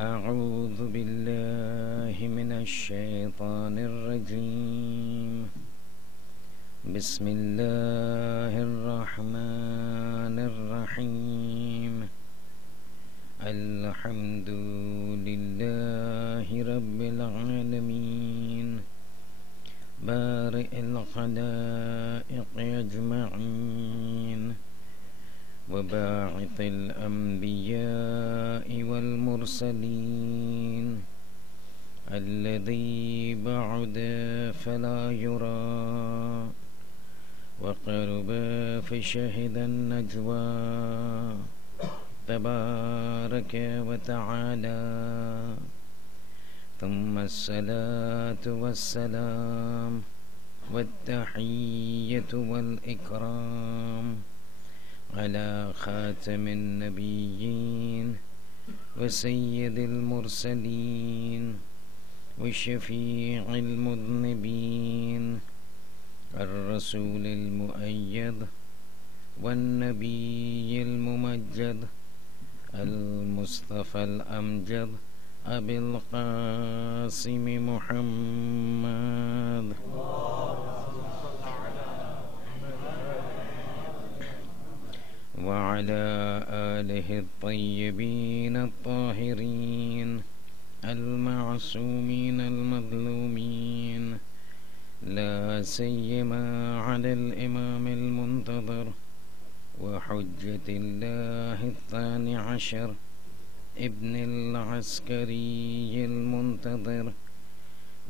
أعوذ بالله من الشيطان الرجيم. بسم الله الرحمن الرحيم. الحمد لله رب العالمين بارئ الخلائق أجمعين وباعث الأنبياء والمرسلين الذي بعد فلا يرى وقرب فشهد النجوى تبارك وتعالى. ثم الصلاة والسلام والتحية والإكرام على خاتم النبيين وسيد المرسلين وشفيع المذنبين الرسول المؤيد والنبي الممجد المصطفى الأمجد أبي القاسم محمد وعلى آله الطيبين الطاهرين المعصومين المظلومين، لا سيما على الإمام المنتظر وحجة الله الثاني عشر ابن العسكري المنتظر،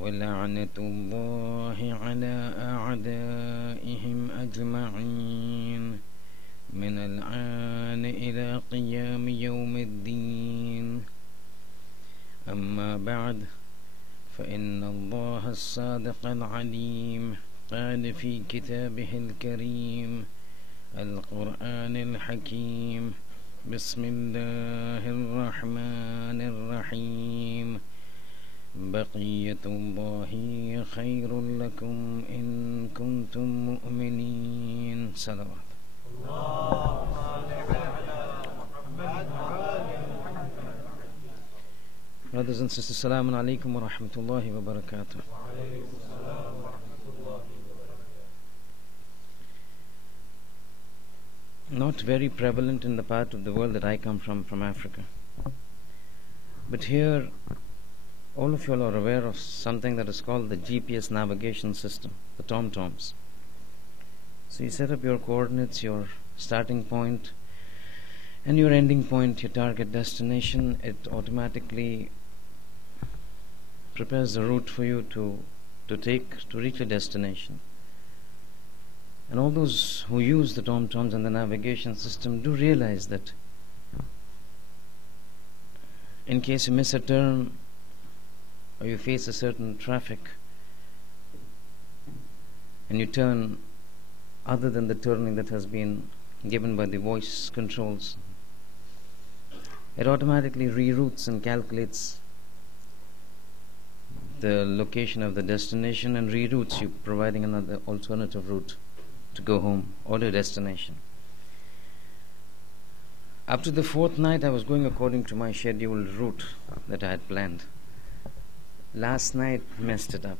ولعنة الله على أعدائهم أجمعين من الآن إلى قيام يوم الدين. أما بعد، فإن الله الصادق العليم قال في كتابه الكريم القرآن الحكيم: بسم الله الرحمن الرحيم. بقية الله خير لكم إن كنتم مؤمنين. صلوات. Brothers and sisters, Assalamu alaikum wa rahmatullahi wa barakatuh. Not very prevalent in the part of the world that I come from Africa. But here, all of you all are aware of something that is called the GPS navigation system, the TomToms. So you set up your coordinates, your starting point, and your ending point, your target destination. It automatically prepares the route for you to take to reach a destination. And all those who use the TomToms and the navigation system do realize that in case you miss a turn or you face a certain traffic and you turn other than the turning that has been given by the voice controls, it automatically reroutes and calculates the location of the destination and reroutes you, providing another alternative route to go home or to destination. Up to the fourth night, I was going according to my scheduled route that I had planned. Last night messed it up,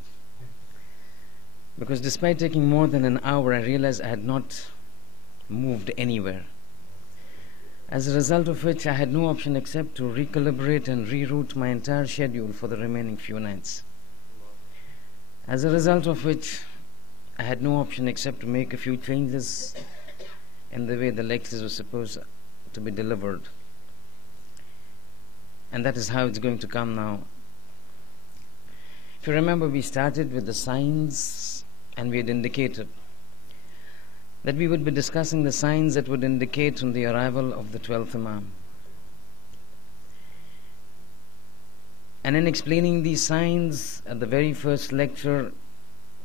because despite taking more than an hour, I realized I had not moved anywhere. As a result of which, I had no option except to recalibrate and reroute my entire schedule for the remaining few nights. As a result of which, I had no option except to make a few changes in the way the lectures were supposed to be delivered. And that is how it's going to come now. If you remember, we started with the signs, and we had indicated that we would be discussing the signs that would indicate on the arrival of the 12th Imam. And in explaining these signs at the very first lecture,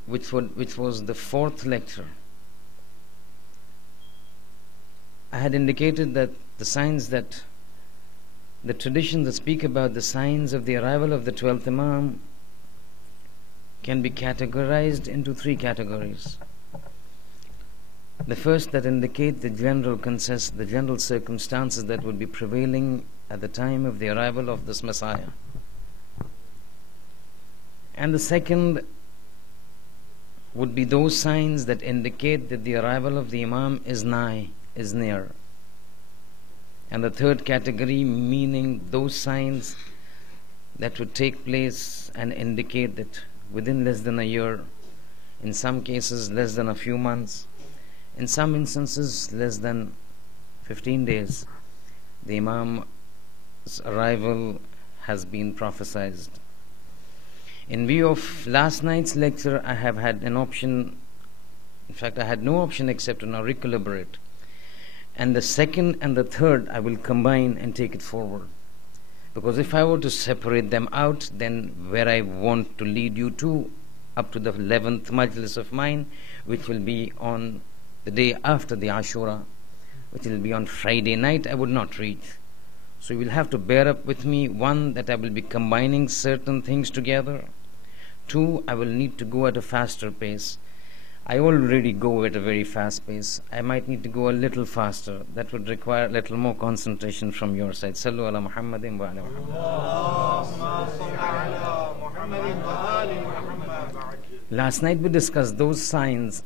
which was the fourth lecture, I had indicated that the signs that the traditions that speak about the signs of the arrival of the 12th Imam can be categorized into three categories. The first that indicate the general circumstances that would be prevailing at the time of the arrival of this Messiah. And the second would be those signs that indicate that the arrival of the Imam is nigh, is near. And the third category, meaning those signs that would take place and indicate that within less than a year, in some cases less than a few months, in some instances less than 15 days, the Imam's arrival has been prophesied. In view of last night's lecture, I have had an option, in fact I had no option except to now recalibrate. And the second and the third I will combine and take it forward. Because if I were to separate them out, then where I want to lead you to, up to the 11th Majlis of mine, which will be on the day after the Ashura, which will be on Friday night, I would not reach. So you will have to bear up with me. One, that I will be combining certain things together. Two, I will need to go at a faster pace. I already go at a very fast pace. I might need to go a little faster. That would require a little more concentration from your side. Sallu ala Muhammadin wa ala Muhammad. Last night we discussed those signs,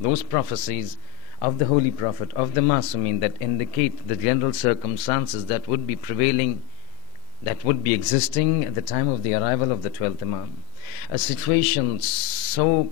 those prophecies of the Holy Prophet, of the Masumin, that indicate the general circumstances that would be prevailing, that would be existing at the time of the arrival of the 12th Imam. A situation so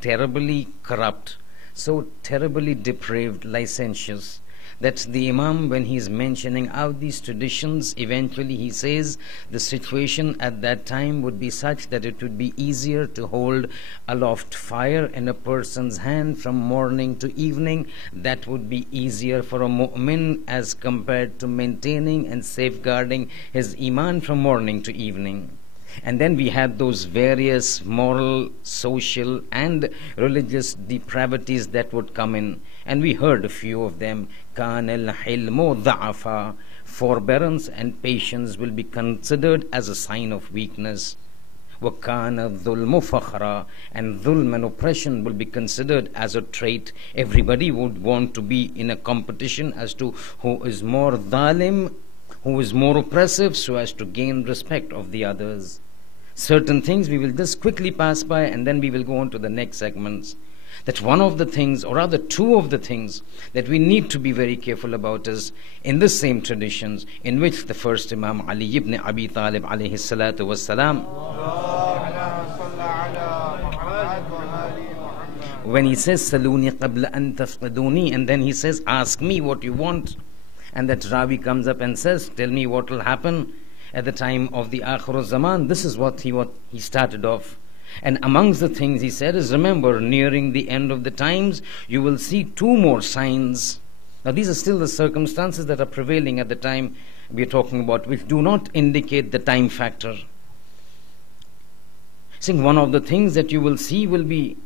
terribly corrupt, so terribly depraved, licentious, that the Imam, when he is mentioning out these traditions, eventually he says the situation at that time would be such that it would be easier to hold aloft fire in a person's hand from morning to evening. That would be easier for a mu'min as compared to maintaining and safeguarding his iman from morning to evening. And then we had those various moral, social and religious depravities that would come in. And we heard a few of them. كَانَ الْحِلْمُ ضَعَفًا. Forbearance and patience will be considered as a sign of weakness. وَكَانَ الظُّلْمُ فَخْرًا. And dhulm and oppression will be considered as a trait. Everybody would want to be in a competition as to who is more dhalim, who is more oppressive, so as to gain respect of the others. Certain things we will just quickly pass by, and then we will go on to the next segments. That one of the things, or rather two of the things, that we need to be very careful about is in the same traditions in which the first Imam Ali ibn Abi Talib alayhi salatu was salam, when he says Saluni qabla an tafqiduni, and then he says ask me what you want, and that Ravi comes up and says tell me what will happen at the time of the Akhir Zaman. This is what he started off. And amongst the things he said is, remember, nearing the end of the times, you will see two more signs. Now these are still the circumstances that are prevailing at the time we are talking about, which do not indicate the time factor. Saying one of the things that you will see will be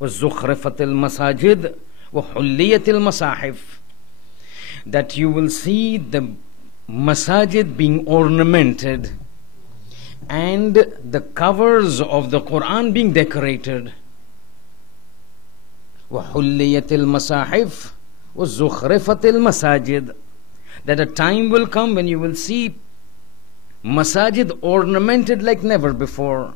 وَزُخْرِفَةِ الْمَسَاجِدِ وَحُلِّيَةِ الْمَصَاحِفِ. That you will see the masajid being ornamented and the covers of the Quran being decorated. وَحُلِّيَةِ الْمَصَاحِفِ وَزُخْرِفَةِ الْمَسَاجِدِ. That a time will come when you will see masajid ornamented like never before.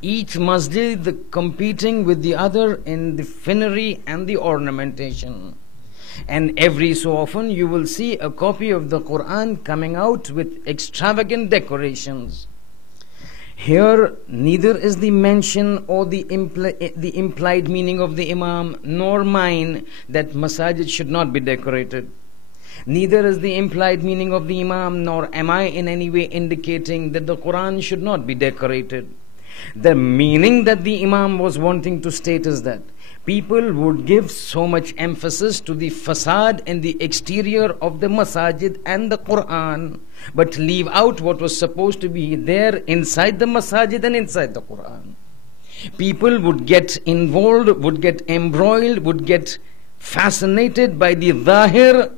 Each masjid competing with the other in the finery and the ornamentation. And every so often you will see a copy of the Quran coming out with extravagant decorations. Here neither is the mention or the implied meaning of the Imam nor mine that masajid should not be decorated. Neither is the implied meaning of the Imam nor am I in any way indicating that the Quran should not be decorated. The meaning that the Imam was wanting to state is that people would give so much emphasis to the facade and the exterior of the masajid and the Quran, but leave out what was supposed to be there inside the masajid and inside the Quran. People would get involved, would get embroiled, would get fascinated by the zahir,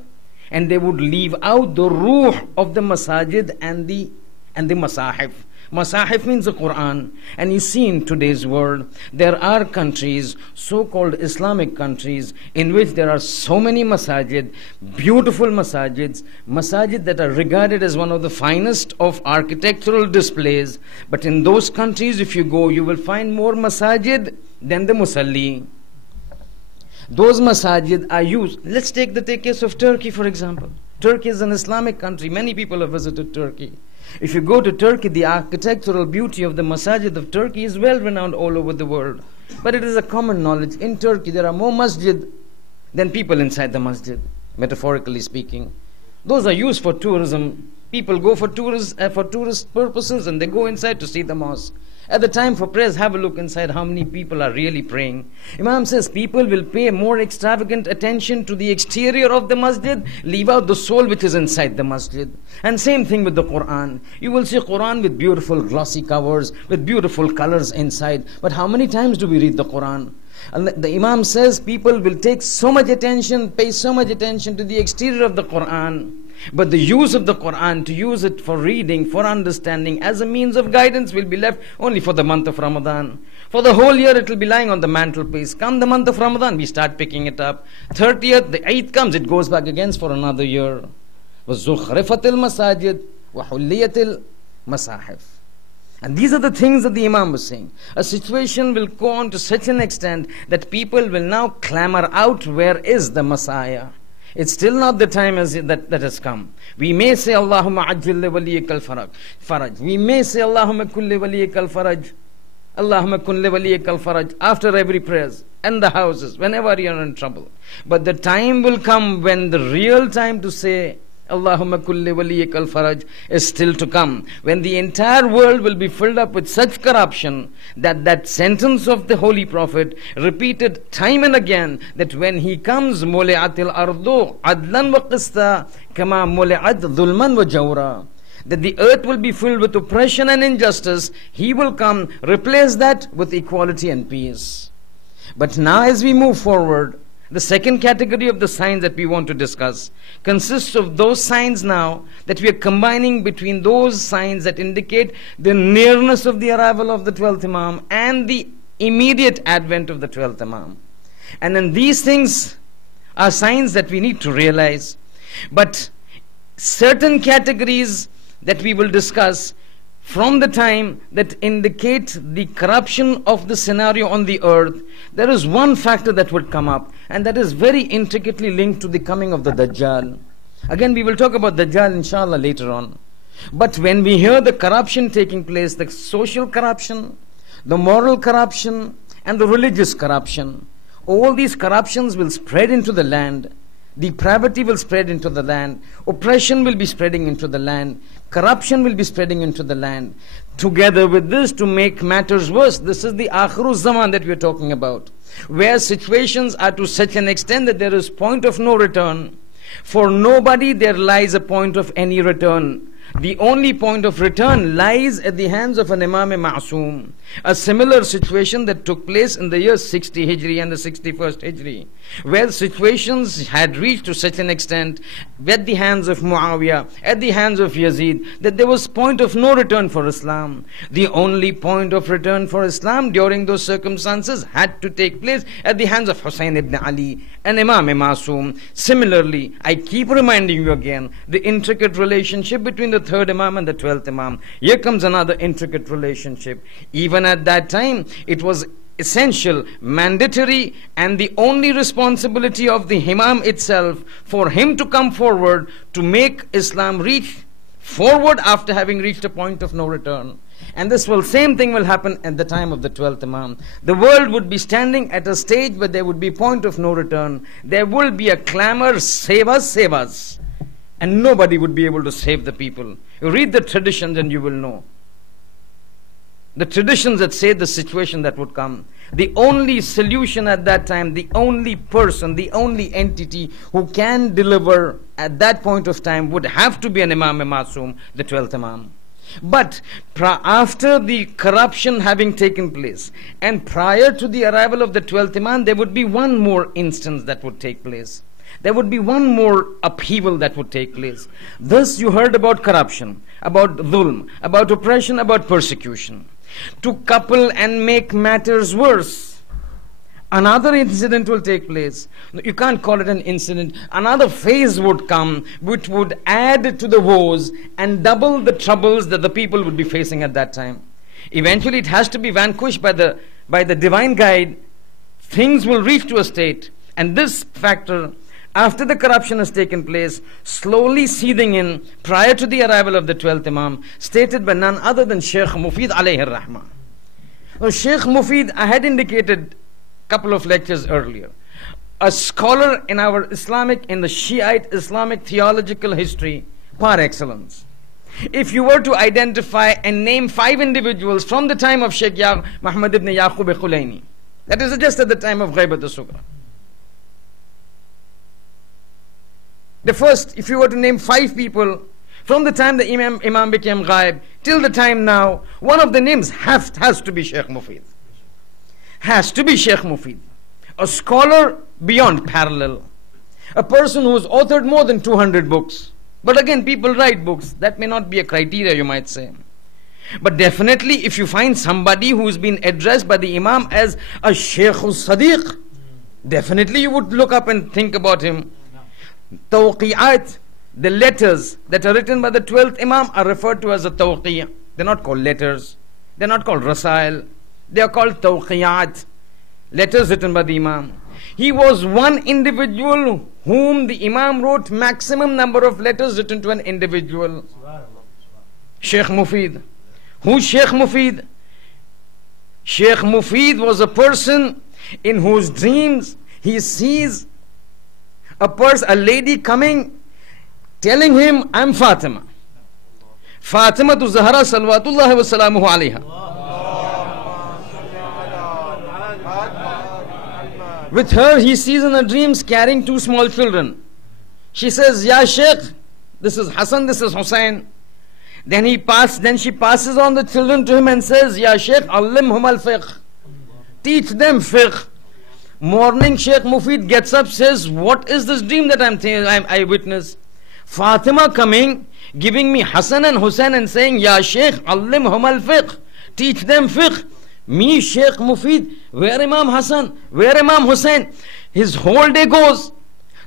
and they would leave out the ruh of the masajid and the masahif. Masahif means the Quran. And you see in today's world, there are countries, so-called Islamic countries, in which there are so many masajid, beautiful masajid that are regarded as one of the finest of architectural displays. But in those countries, if you go, you will find more masajid than the musalli. Those masajid are used. Let's take the case of Turkey, for example. Turkey is an Islamic country. Many people have visited Turkey. If you go to Turkey, the architectural beauty of the masajid of Turkey is well renowned all over the world. But it is a common knowledge, in Turkey there are more masjid than people inside the masjid, metaphorically speaking. Those are used for tourism. People go for tourist purposes, and they go inside to see the mosque. At the time for prayers, have a look inside how many people are really praying. Imam says people will pay more extravagant attention to the exterior of the masjid, leave out the soul which is inside the masjid. And same thing with the Quran. You will see Quran with beautiful glossy covers, with beautiful colors inside. But how many times do we read the Quran? And the Imam says people will take so much attention, pay so much attention to the exterior of the Quran. But the use of the Quran, to use it for reading, for understanding, as a means of guidance, will be left only for the month of Ramadan. For the whole year it will be lying on the mantelpiece. Come the month of Ramadan, we start picking it up. 30th, the 8th comes, it goes back again for another year. وَزُخْرِفَتِ الْمَسَاجِدِ وَحُلِّيَتِ الْمَسَاحِفِ. And these are the things that the Imam was saying. A situation will go on to such an extent that people will now clamor out, where is the Messiah? It's still not the time that has come. We may say, Allahumma ajil li waliyikal faraj. We may say, Allahumma kulli waliyikal faraj. Allahumma kulli waliyikal faraj. After every prayers and the houses, whenever you are in trouble. But the time will come when the real time to say, Allahumma kulli waliyikal faraj is still to come. When the entire world will be filled up with such corruption that that sentence of the Holy Prophet repeated time and again, that when he comes, muli'atil ardu adlan wa qista kama muli'at dhulman wa jawra, that the earth will be filled with oppression and injustice. He will come, replace that with equality and peace. But now as we move forward, the second category of the signs that we want to discuss consists of those signs now that we are combining between those signs that indicate the nearness of the arrival of the 12th Imam and the immediate advent of the 12th Imam. And then these things are signs that we need to realize. But certain categories that we will discuss from the time that indicate the corruption of the scenario on the earth, there is one factor that would come up, and that is very intricately linked to the coming of the Dajjal. Again, we will talk about Dajjal inshallah later on. But when we hear the corruption taking place, the social corruption, the moral corruption, and the religious corruption, all these corruptions will spread into the land. Depravity will spread into the land. Oppression will be spreading into the land. Corruption will be spreading into the land. Together with this, to make matters worse, this is the Akhiru Zaman that we are talking about, where situations are to such an extent that there is point of no return. For nobody there lies a point of any return. The only point of return lies at the hands of an Imam Ma'soom. A similar situation that took place in the year 60 Hijri and the 61st Hijri, where situations had reached to such an extent at the hands of Muawiyah, at the hands of Yazid, that there was point of no return for Islam. The only point of return for Islam during those circumstances had to take place at the hands of Hussein ibn Ali and Imam Ma'soom. Similarly, I keep reminding you again, the intricate relationship between the 3rd Imam and the 12th Imam. Here comes another intricate relationship. Even at that time, it was essential, mandatory, and the only responsibility of the Imam itself for him to come forward to make Islam reach forward after having reached a point of no return. And this same thing will happen at the time of the 12th Imam. The world would be standing at a stage where there would be point of no return. There will be a clamor, save us, save us. And nobody would be able to save the people. You read the traditions and you will know. The traditions that say the situation that would come. The only solution at that time, the only person, the only entity who can deliver at that point of time would have to be an Imam Ma'soom, the 12th Imam. But after the corruption having taken place and prior to the arrival of the 12th Imam, there would be one more instance that would take place. there would be one more upheaval that would take place. Thus you heard about corruption, about dhulm, about oppression, about persecution. To couple and make matters worse, another incident will take place. You can't call it an incident. Another phase would come which would add to the woes and double the troubles that the people would be facing at that time. Eventually it has to be vanquished by the divine guide. Things will reach to a state, and this factor, after the corruption has taken place, slowly seething in prior to the arrival of the 12th Imam, stated by none other than Sheikh Mufid alayhi rahmah. Now Sheikh Mufid, I had indicated a couple of lectures earlier, a scholar in our Islamic, in the Shiite Islamic theological history par excellence. If you were to identify and name 5 individuals from the time of Sheikh Muhammad ibn Yaqub Khulaini, that is just at the time of Ghaibat al-Sughra. The first, if you were to name 5 people from the time the Imam became Ghaib till the time now, one of the names has to be Sheikh Mufid. Has to be Sheikh Mufid. A scholar beyond parallel. A person who has authored more than 200 books. But again, people write books. That may not be a criteria, you might say. But definitely, if you find somebody who's been addressed by the Imam as a Shaykh al-Sadiq, definitely you would look up and think about him. Tawqi'at, the letters that are written by the 12th Imam are referred to as a tawqi'. They're not called letters. They're not called rasail. They are called tawqi'at, letters written by the Imam. He was one individual whom the Imam wrote maximum number of letters written to an individual. Sheikh Mufid. Who's Sheikh Mufid? Sheikh Mufid was a person in whose dreams he sees a lady coming, telling him, I'm Fatima. Fatima to Zahra salawatullahi wa salamuhu alayha. With her, he sees in her dreams carrying 2 small children. She says, Ya Sheikh, this is Hassan, this is Hussein. Then she passes on the children to him and says, Ya Sheikh, allimhum al-fiqh. Teach them fiqh. Morning, Sheikh Mufid gets up, says, what is this dream that I witnessed? Fatima coming, giving me Hassan and Hussein and saying, Ya Sheikh, allimhum al-fiqh. Teach them fiqh. Me, Sheikh Mufid, where Imam Hassan, where Imam Hussein? His whole day goes,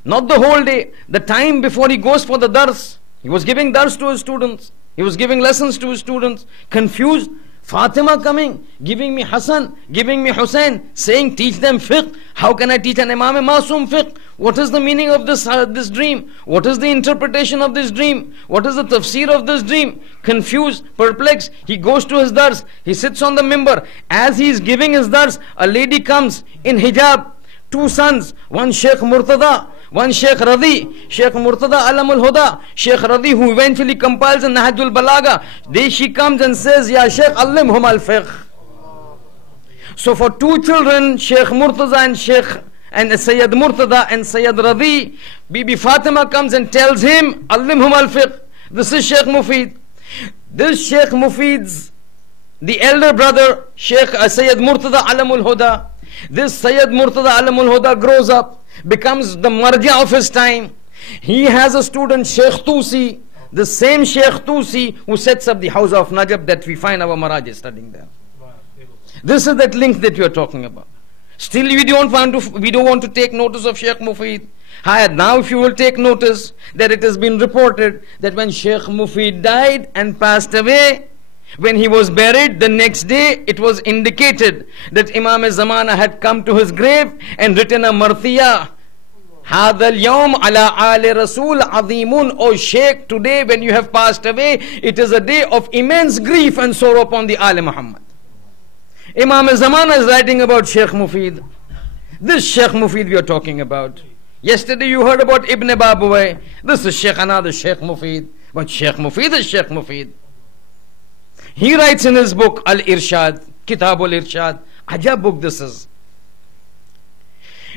not the whole day, the time before he goes for the dars. He was giving dars to his students. He was giving lessons to his students. Confused. Fatima coming, giving me Hassan, giving me Hussein, saying, teach them fiqh. How can I teach an Imam Masum fiqh? What is the meaning of this dream? What is the interpretation of this dream? What is the tafsir of this dream? Confused, perplexed, he goes to his dars. He sits on the mimbar. As he is giving his dars, a lady comes in hijab. 2 sons, one Sheikh Murtada, one Sheikh Radhi, Sheikh Murtada Alamul Huda, Sheikh Radhi, who eventually compiles in Nahjul Balaga. She comes and says, Ya Sheikh, allimhum al-fiqh. So for 2 children, Sheikh Murtada and Sayyid Murtada and Sayyid Radhi, Bibi Fatima comes and tells him, allimhum al-fiqh. This is Sheikh Mufid. This Sheikh Mufid's, the elder brother, Sheikh Sayyid Murtada Alamul Huda. This Sayyid Murtada Alamul Huda grows up, becomes the marja of his time. He has a student, Sheikh Tusi, the same Sheikh Tusi who sets up the house of Najab that we find our Maharaj studying there. This is that link that you are talking about. Still we don't want to take notice of Sheikh Mufid. Now if you will take notice that it has been reported that when Sheikh Mufid died and passed away, when he was buried, the next day it was indicated that Imam Zamana had come to his grave and written a marthiyah. Hadha al-yawm ala ali Rasul azimun. O Sheikh, today when you have passed away, it is a day of immense grief and sorrow upon the Ali Muhammad. Imam Zamana is writing about Sheikh Mufid. This Sheikh Mufid we are talking about. Yesterday you heard about Ibn Babawai. This is another Sheikh Mufid. But Sheikh Mufid is Sheikh Mufid. He writes in his book Al-Irshad, Kitab al-Irshad. Ajab book this is.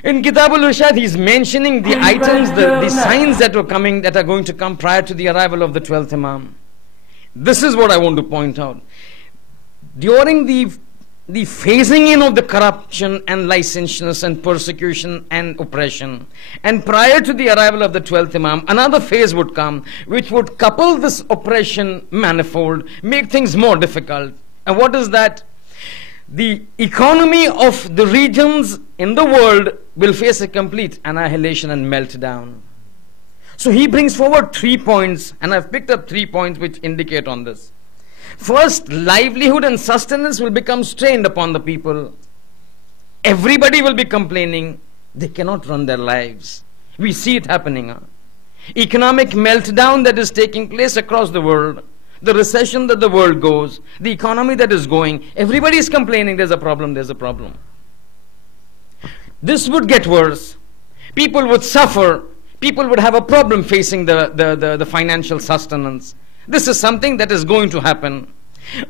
In Kitab al-Irshad, he's mentioning the items, the signs that are going to come prior to the arrival of the 12th Imam. This is what I want to point out. During the the phasing in of the corruption and licentiousness and persecution and oppression. And prior to the arrival of the 12th Imam, another phase would come which would couple this oppression manifold, make things more difficult. And what is that? The economy of the regions in the world will face a complete annihilation and meltdown. So he brings forward 3 points, and I've picked up 3 points which indicate on this. First, livelihood and sustenance will become strained upon the people. Everybody will be complaining. They cannot run their lives. We see it happening. Economic meltdown that is taking place across the world. The recession that the world goes. The economy that is going. Everybody is complaining there's a problem, there's a problem. This would get worse. People would suffer. People would have a problem facing the financial sustenance. This is something that is going to happen.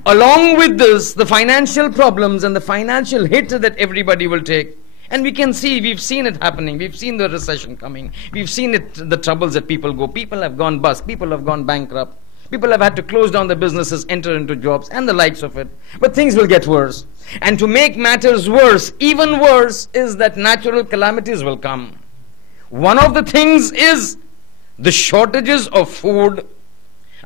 Along with this, the financial problems and the financial hit that everybody will take. And we can see, we've seen it happening. We've seen the recession coming. We've seen it, the troubles that people go. People have gone bust. People have gone bankrupt. People have had to close down their businesses, enter into jobs, and the likes of it. But things will get worse. And to make matters worse, even worse, is that natural calamities will come. One of the things is the shortages of food.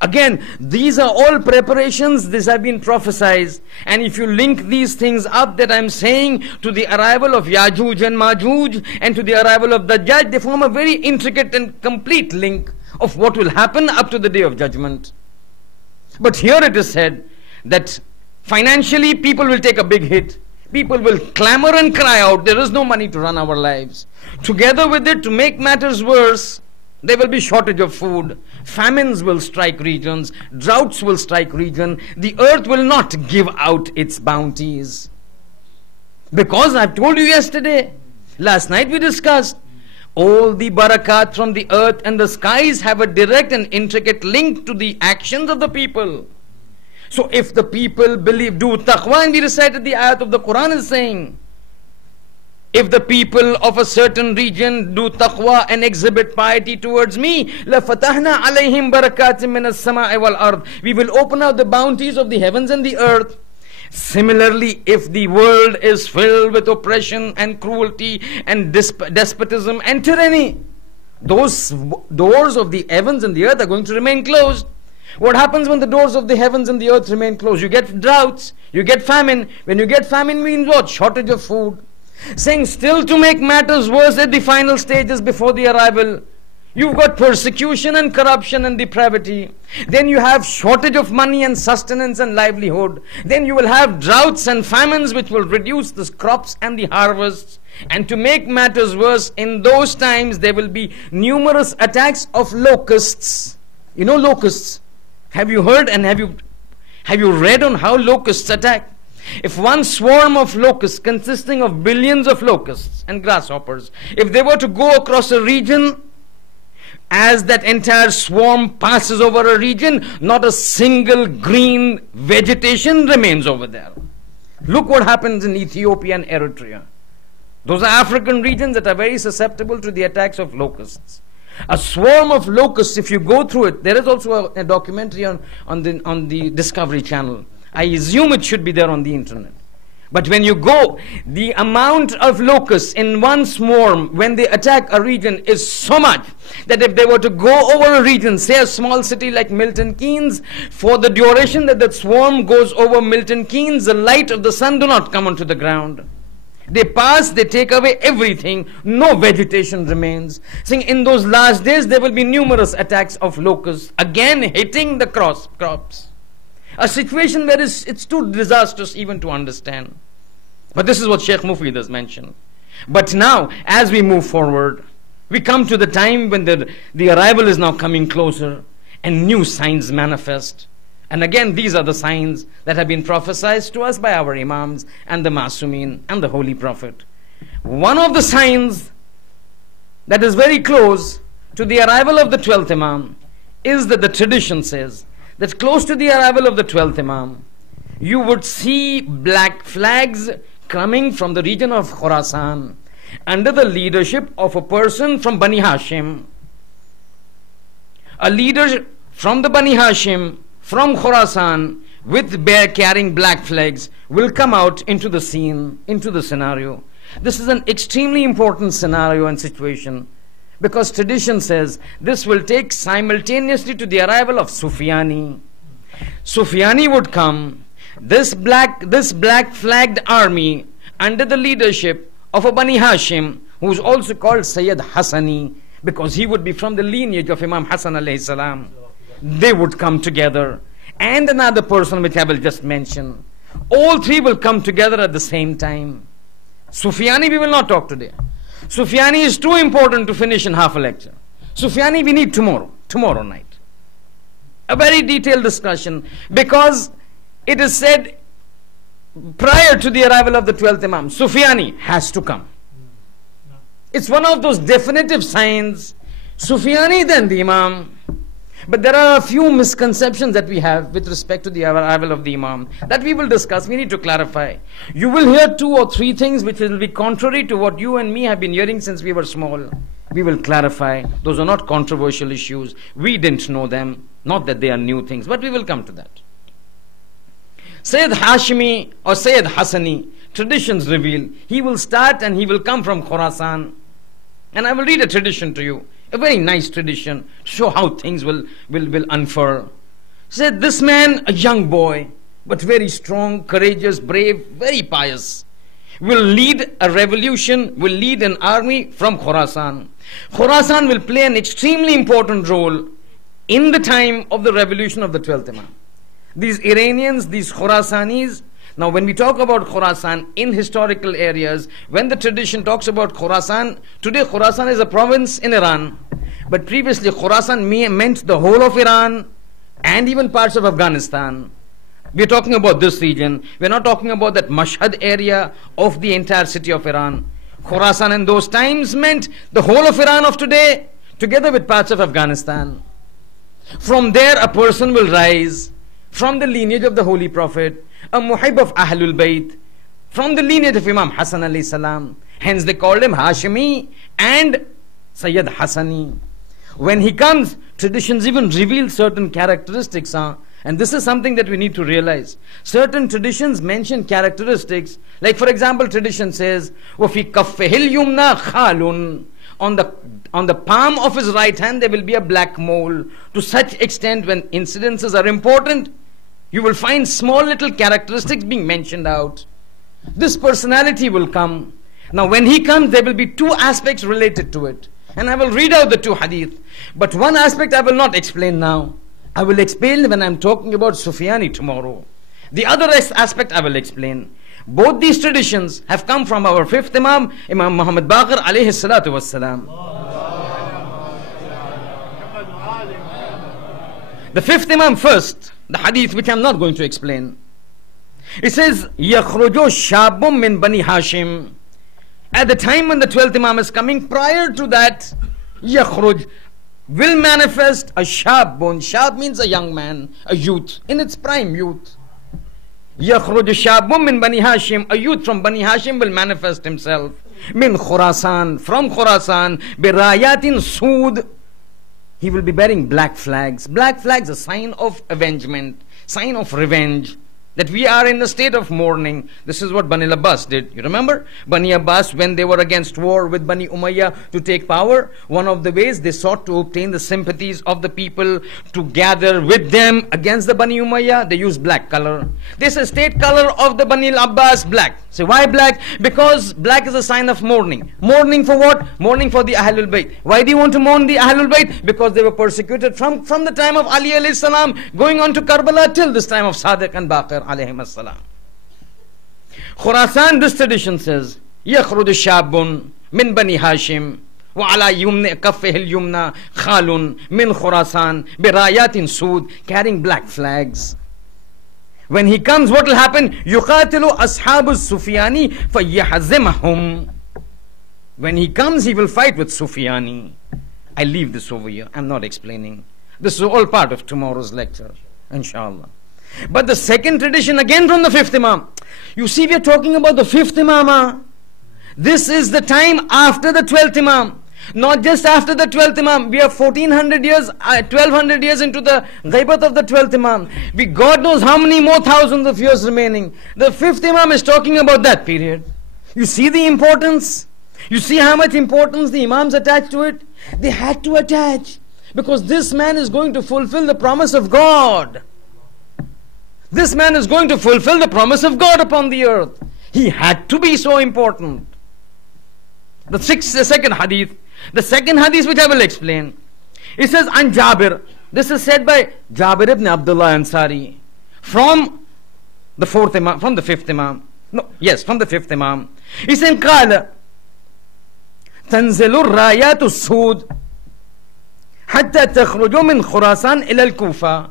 Again, these are all preparations, these have been prophesied. And if you link these things up that I'm saying to the arrival of Yajuj and Majuj and to the arrival of Dajjal, they form a very intricate and complete link of what will happen up to the day of judgment. But here it is said that financially people will take a big hit. People will clamor and cry out, there is no money to run our lives. Together with it, to make matters worse, there will be shortage of food. Famines will strike regions. Droughts will strike regions. The earth will not give out its bounties. Because I've told you yesterday, last night we discussed, all the barakat from the earth and the skies have a direct and intricate link to the actions of the people. So if the people believe, do taqwa, and we recited the ayat of the Quran is saying, if the people of a certain region do taqwa and exhibit piety towards me, لَفَتَحْنَا عَلَيْهِمْ بَرَكَاتٍ مِّنَ السَّمَاءِ وَالْأَرْضِ, we will open out the bounties of the heavens and the earth. Similarly, if the world is filled with oppression and cruelty and despotism and tyranny, those doors of the heavens and the earth are going to remain closed. What happens when the doors of the heavens and the earth remain closed? You get droughts, you get famine. When you get famine means what? Shortage of food. Saying still to make matters worse at the final stages before the arrival, you've got persecution and corruption and depravity. Then you have shortage of money and sustenance and livelihood. Then you will have droughts and famines which will reduce the crops and the harvests. And to make matters worse, in those times there will be numerous attacks of locusts. You know locusts? Have you heard and have you read on how locusts attack? If one swarm of locusts consisting of billions of locusts and grasshoppers, if they were to go across a region, as that entire swarm passes over a region, not a single green vegetation remains over there. Look what happens in Ethiopia and Eritrea. Those are African regions that are very susceptible to the attacks of locusts. A swarm of locusts, if you go through it, there is also a documentary on the Discovery Channel. I assume it should be there on the internet. But when you go, the amount of locusts in one swarm when they attack a region is so much that if they were to go over a region, say a small city like Milton Keynes, for the duration that that swarm goes over Milton Keynes, the light of the sun do not come onto the ground. They pass, they take away everything, no vegetation remains. Saying in those last days there will be numerous attacks of locusts, again hitting the crops. A situation where it's too disastrous even to understand. But this is what Sheikh Mufid has mentioned. But now, as we move forward, we come to the time when the arrival is now coming closer and new signs manifest. And again, these are the signs that have been prophesied to us by our Imams and the Masumin and the Holy Prophet. One of the signs that is very close to the arrival of the 12th Imam is that the tradition says that close to the arrival of the 12th Imam, you would see black flags coming from the region of Khurasan under the leadership of a person from Bani Hashim. A leader from the Bani Hashim, from Khurasan, with bear carrying black flags will come out into the scene, into the scenario. This is an extremely important scenario and situation, because tradition says this will take simultaneously to the arrival of Sufyani. Sufyani would come, this black flagged army under the leadership of a Bani Hashim, who is also called Sayyid Hassani, because he would be from the lineage of Imam Hassan alayhi salam. They would come together, and another person which I will just mention. All three will come together at the same time. Sufyani we will not talk today. Sufyani is too important to finish in half a lecture. Sufyani we need tomorrow night. A very detailed discussion, because it is said prior to the arrival of the 12th Imam, Sufyani has to come. It's one of those definitive signs. Sufyani, then the Imam. But there are a few misconceptions that we have with respect to the arrival of the Imam that we will discuss. We need to clarify. You will hear 2 or 3 things which will be contrary to what you and me have been hearing since we were small. We will clarify. Those are not controversial issues. We didn't know them. Not that they are new things, but we will come to that. Sayyid Hashimi or Sayyid Hassani, traditions reveal, he will start and he will come from Khurasan. And I will read a tradition to you, a very nice tradition, to show how things will unfurl. Said this man, a young boy, but very strong, courageous, brave, very pious, will lead a revolution, will lead an army from Khurasan. Khurasan will play an extremely important role in the time of the revolution of the 12th Imam. These Iranians, these Khurasanis. Now when we talk about Khurasan in historical areas, when the tradition talks about Khurasan, today Khurasan is a province in Iran, but previously Khurasan meant the whole of Iran and even parts of Afghanistan. We are talking about this region. We are not talking about that Mashhad area of the entire city of Iran. Khurasan in those times meant the whole of Iran of today, together with parts of Afghanistan. From there a person will rise from the lineage of the Holy Prophet, a muhib of Ahlul Bayt, from the lineage of Imam Hassan alayhi salam. Hence they called him Hashimi and Sayyid Hassani. When he comes, traditions even reveal certain characteristics. And this is something that we need to realize. Certain traditions mention characteristics. Like for example, tradition says, وَفِي كَفِّهِ الْيُمْنَى خَالٌ, on the palm of his right hand there will be a black mole. To such extent, when incidences are important, you will find small little characteristics being mentioned out. This personality will come. Now when he comes, there will be 2 aspects related to it. And I will read out the 2 hadith. But one aspect I will not explain now. I will explain when I am talking about Sufyani tomorrow. The other aspect I will explain. Both these traditions have come from our 5th Imam, Imam Muhammad Baqir alayhi salatu wassalam. The 5th Imam first, the hadith which I am not going to explain. It says, يَخْرُجُ شَابٌ مِّن بَنِي Hashim. At the time when the 12th Imam is coming, prior to that, يَخْرُجُ will manifest a shabun. Shab means a young man, a youth, in its prime youth. يَخْرُجُ شَابٌ مِّن بَنِي Hashim. A youth from Bani Hashim will manifest himself. Min Khurasan, from Khurasan, birayatin sood. He will be bearing black flags. Black flags, a sign of avengement, sign of revenge. That we are in a state of mourning. This is what Bani Abbas did. You remember? Bani Abbas, when they were against war with Bani Umayyah to take power, one of the ways they sought to obtain the sympathies of the people to gather with them against the Bani Umayyah, they used black color. This is state color of the Bani Abbas, black. So why black? Because black is a sign of mourning. Mourning for what? Mourning for the Ahlul Bayt. Why do you want to mourn the Ahlul Bayt? Because they were persecuted from the time of Ali alayhi salam, going on to Karbala till this time of Sadiq and Baqir alayhim as-salam. Khurasan, this tradition says, يَخْرُجُ شَابٌ مِّن بَنِي هَاشِمٍ وَعَلَى يُمْنِ كَفِّهِ الْيُمْنَى خَالٌ مِّن خُرَاسَانٍ بِرَايَاتٍ سُود, carrying black flags. When he comes, what will happen? يُقَاتِلُ أَصْحَابُ السُّفْيَانِ فَيَحْزِمَهُمْ. When he comes, he will fight with Sufyani. I leave this over here. I'm not explaining. This is all part of tomorrow's lecture, inshallah. But the second tradition, again from the 5th Imam. You see, we are talking about the 5th Imam. This is the time after the 12th Imam. Not just after the 12th Imam. We are 1400 years, 1200 years into the ghaibat of the 12th Imam. God knows how many more thousands of years remaining. The 5th Imam is talking about that period. You see the importance? You see how much importance the Imams attached to it? They had to attach. Because this man is going to fulfill the promise of God. This man is going to fulfill the promise of God upon the earth. He had to be so important. The second hadith. The second hadith which I will explain. It says, An Jabir. This is said by Jabir ibn Abdullah Ansari. From the 4th Imam, from the 5th Imam. No, yes, from the 5th Imam. He said, قال تنزل الرايات السود حتى تخرج من خراسان إلى الكوفة.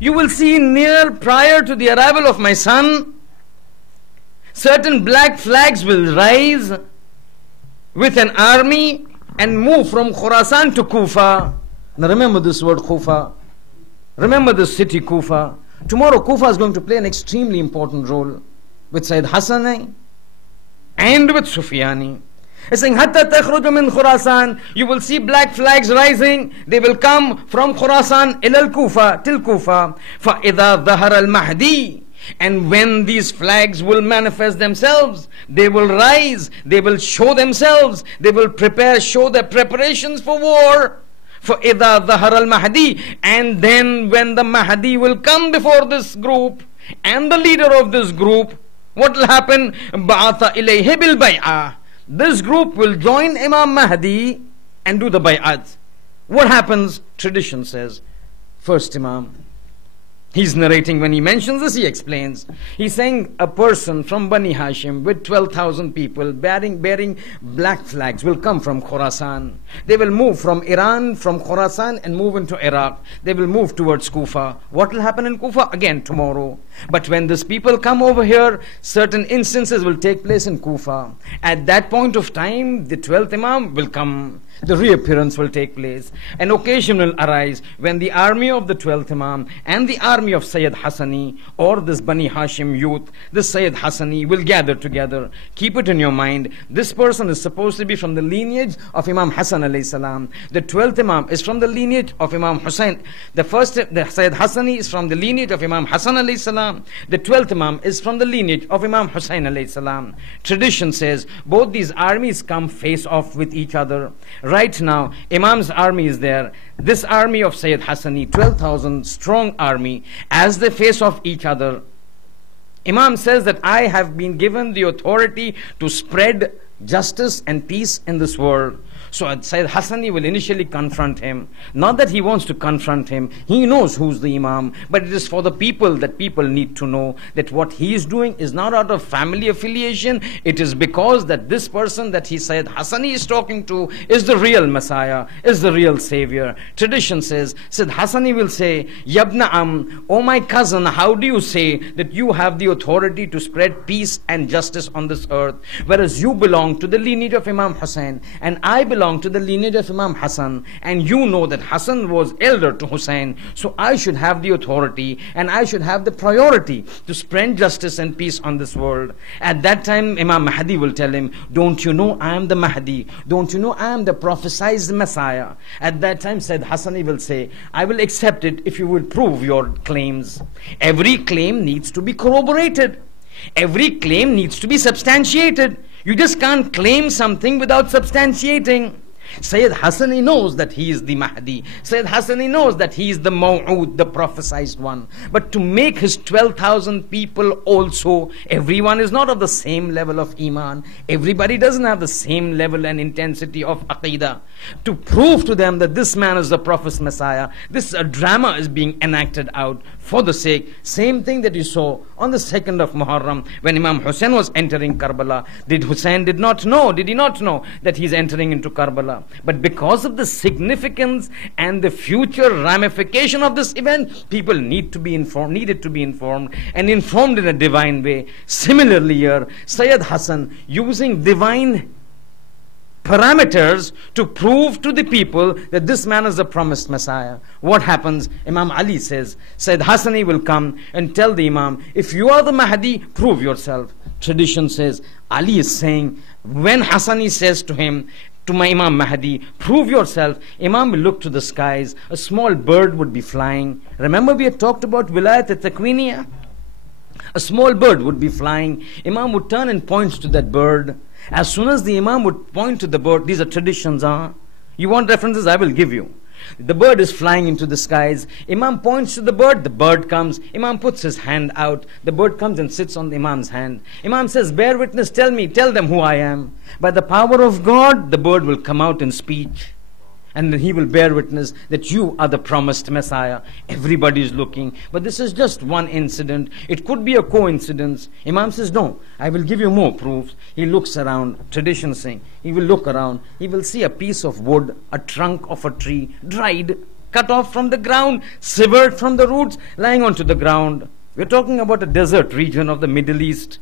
You will see prior to the arrival of my son, certain black flags will rise with an army and move from Khurasan to Kufa. Now remember this word Kufa. Remember this city Kufa. Tomorrow Kufa is going to play an extremely important role with Sayyid Hassani and with Sufyani. He's saying, Hatta takhruju min Khurasan. You will see black flags rising. They will come from Khurasan ila al-Kufa, till Kufa. فَإِذَا ظَهَرَ الْمَهْدِي. And when these flags will manifest themselves, they will rise, they will show themselves, they will show their preparations for war. فَإِذَا ظَهَرَ الْمَهْدِي. And then when the Mahdi will come before this group, and the leader of this group, what will happen? بَعَثَ إِلَيْهِ بِالْبَيْعَةِ. This group will join Imam Mahdi and do the bay'at. What happens? Tradition says, first Imam, he's narrating, when he mentions this, he explains. He's saying a person from Bani Hashim with 12,000 people bearing black flags will come from Khurasan. They will move from Iran, from Khurasan, and move into Iraq. They will move towards Kufa. What will happen in Kufa? Again, tomorrow. But when these people come over here, certain instances will take place in Kufa. At that point of time, the 12th Imam will come. The reappearance will take place. An occasion will arise when the army of the 12th Imam and the army of Sayyid Hassani, or this Bani Hashim youth, this Sayyid Hassani, will gather together. Keep it in your mind. This person is supposed to be from the lineage of Imam Hassan alayhi salam. The 12th Imam is from the lineage of Imam Hussain. The Sayyid Hassani is from the lineage of Imam Hassan alayhi salam. The 12th Imam is from the lineage of Imam Hussain alayhi salam. Tradition says both these armies come face off with each other. Right now, Imam's army is there. This army of Sayyid Hassani, 12,000 strong army, as they face off each other, Imam says that I have been given the authority to spread justice and peace in this world. So Sayyid Hassani will initially confront him. Not that he wants to confront him. He knows who's the Imam. But it is for the people that people need to know that what he is doing is not out of family affiliation. It is because that this person that Sayyid Hassani is talking to is the real Messiah, is the real Savior. Tradition says, Sayyid Hassani will say, Yabna oh my cousin, how do you say that you have the authority to spread peace and justice on this earth, whereas you belong to the lineage of Imam Hussain, and I belong to the lineage of Imam Hassan, and you know that Hassan was elder to Hussain, so I should have the authority and I should have the priority to spread justice and peace on this world. At that time, Imam Mahdi will tell him, don't you know I am the Mahdi? Don't you know I am the prophesied Messiah? At that time, Sayyid Hassani will say, I will accept it if you will prove your claims. Every claim needs to be corroborated. Every claim needs to be substantiated. You just can't claim something without substantiating. Sayyid Hassani knows that he is the Mahdi. Sayyid Hassani knows that he is the Maw'ud, the prophesied one. But to make his 12,000 people also, everyone is not of the same level of Iman. Everybody doesn't have the same level and intensity of Aqidah. To prove to them that this man is the Prophet's Messiah, this drama is being enacted out for the sake. Same thing that you saw on the 2nd of Muharram when Imam Hussain was entering Karbala. Hussain did he not know that he's entering into Karbala? But because of the significance and the future ramification of this event, people needed to be informed and informed in a divine way. Similarly here, Sayyid Hassan, using divine parameters to prove to the people that this man is the promised Messiah. What happens? Imam Ali says, Sayyid Hassani will come and tell the Imam, if you are the Mahdi, prove yourself. Tradition says, Ali is saying, when Hassani says to him, to my Imam Mahdi, prove yourself. Imam will look to the skies, a small bird would be flying. Remember we had talked about Wilayat al-Takwiniya? A small bird would be flying. Imam would turn and point to that bird. As soon as the Imam would point to the bird, these are traditions, You want references? I will give you. The bird is flying into the skies. Imam points to the bird comes. Imam puts his hand out. The bird comes and sits on the Imam's hand. Imam says, bear witness, tell them who I am. By the power of God, the bird will come out in speech. And then he will bear witness that you are the promised Messiah. Everybody is looking. But this is just one incident. It could be a coincidence. Imam says, no, I will give you more proofs. He looks around, tradition saying, he will look around. He will see a piece of wood, a trunk of a tree, dried, cut off from the ground, severed from the roots, lying onto the ground. We're talking about a desert region of the Middle East.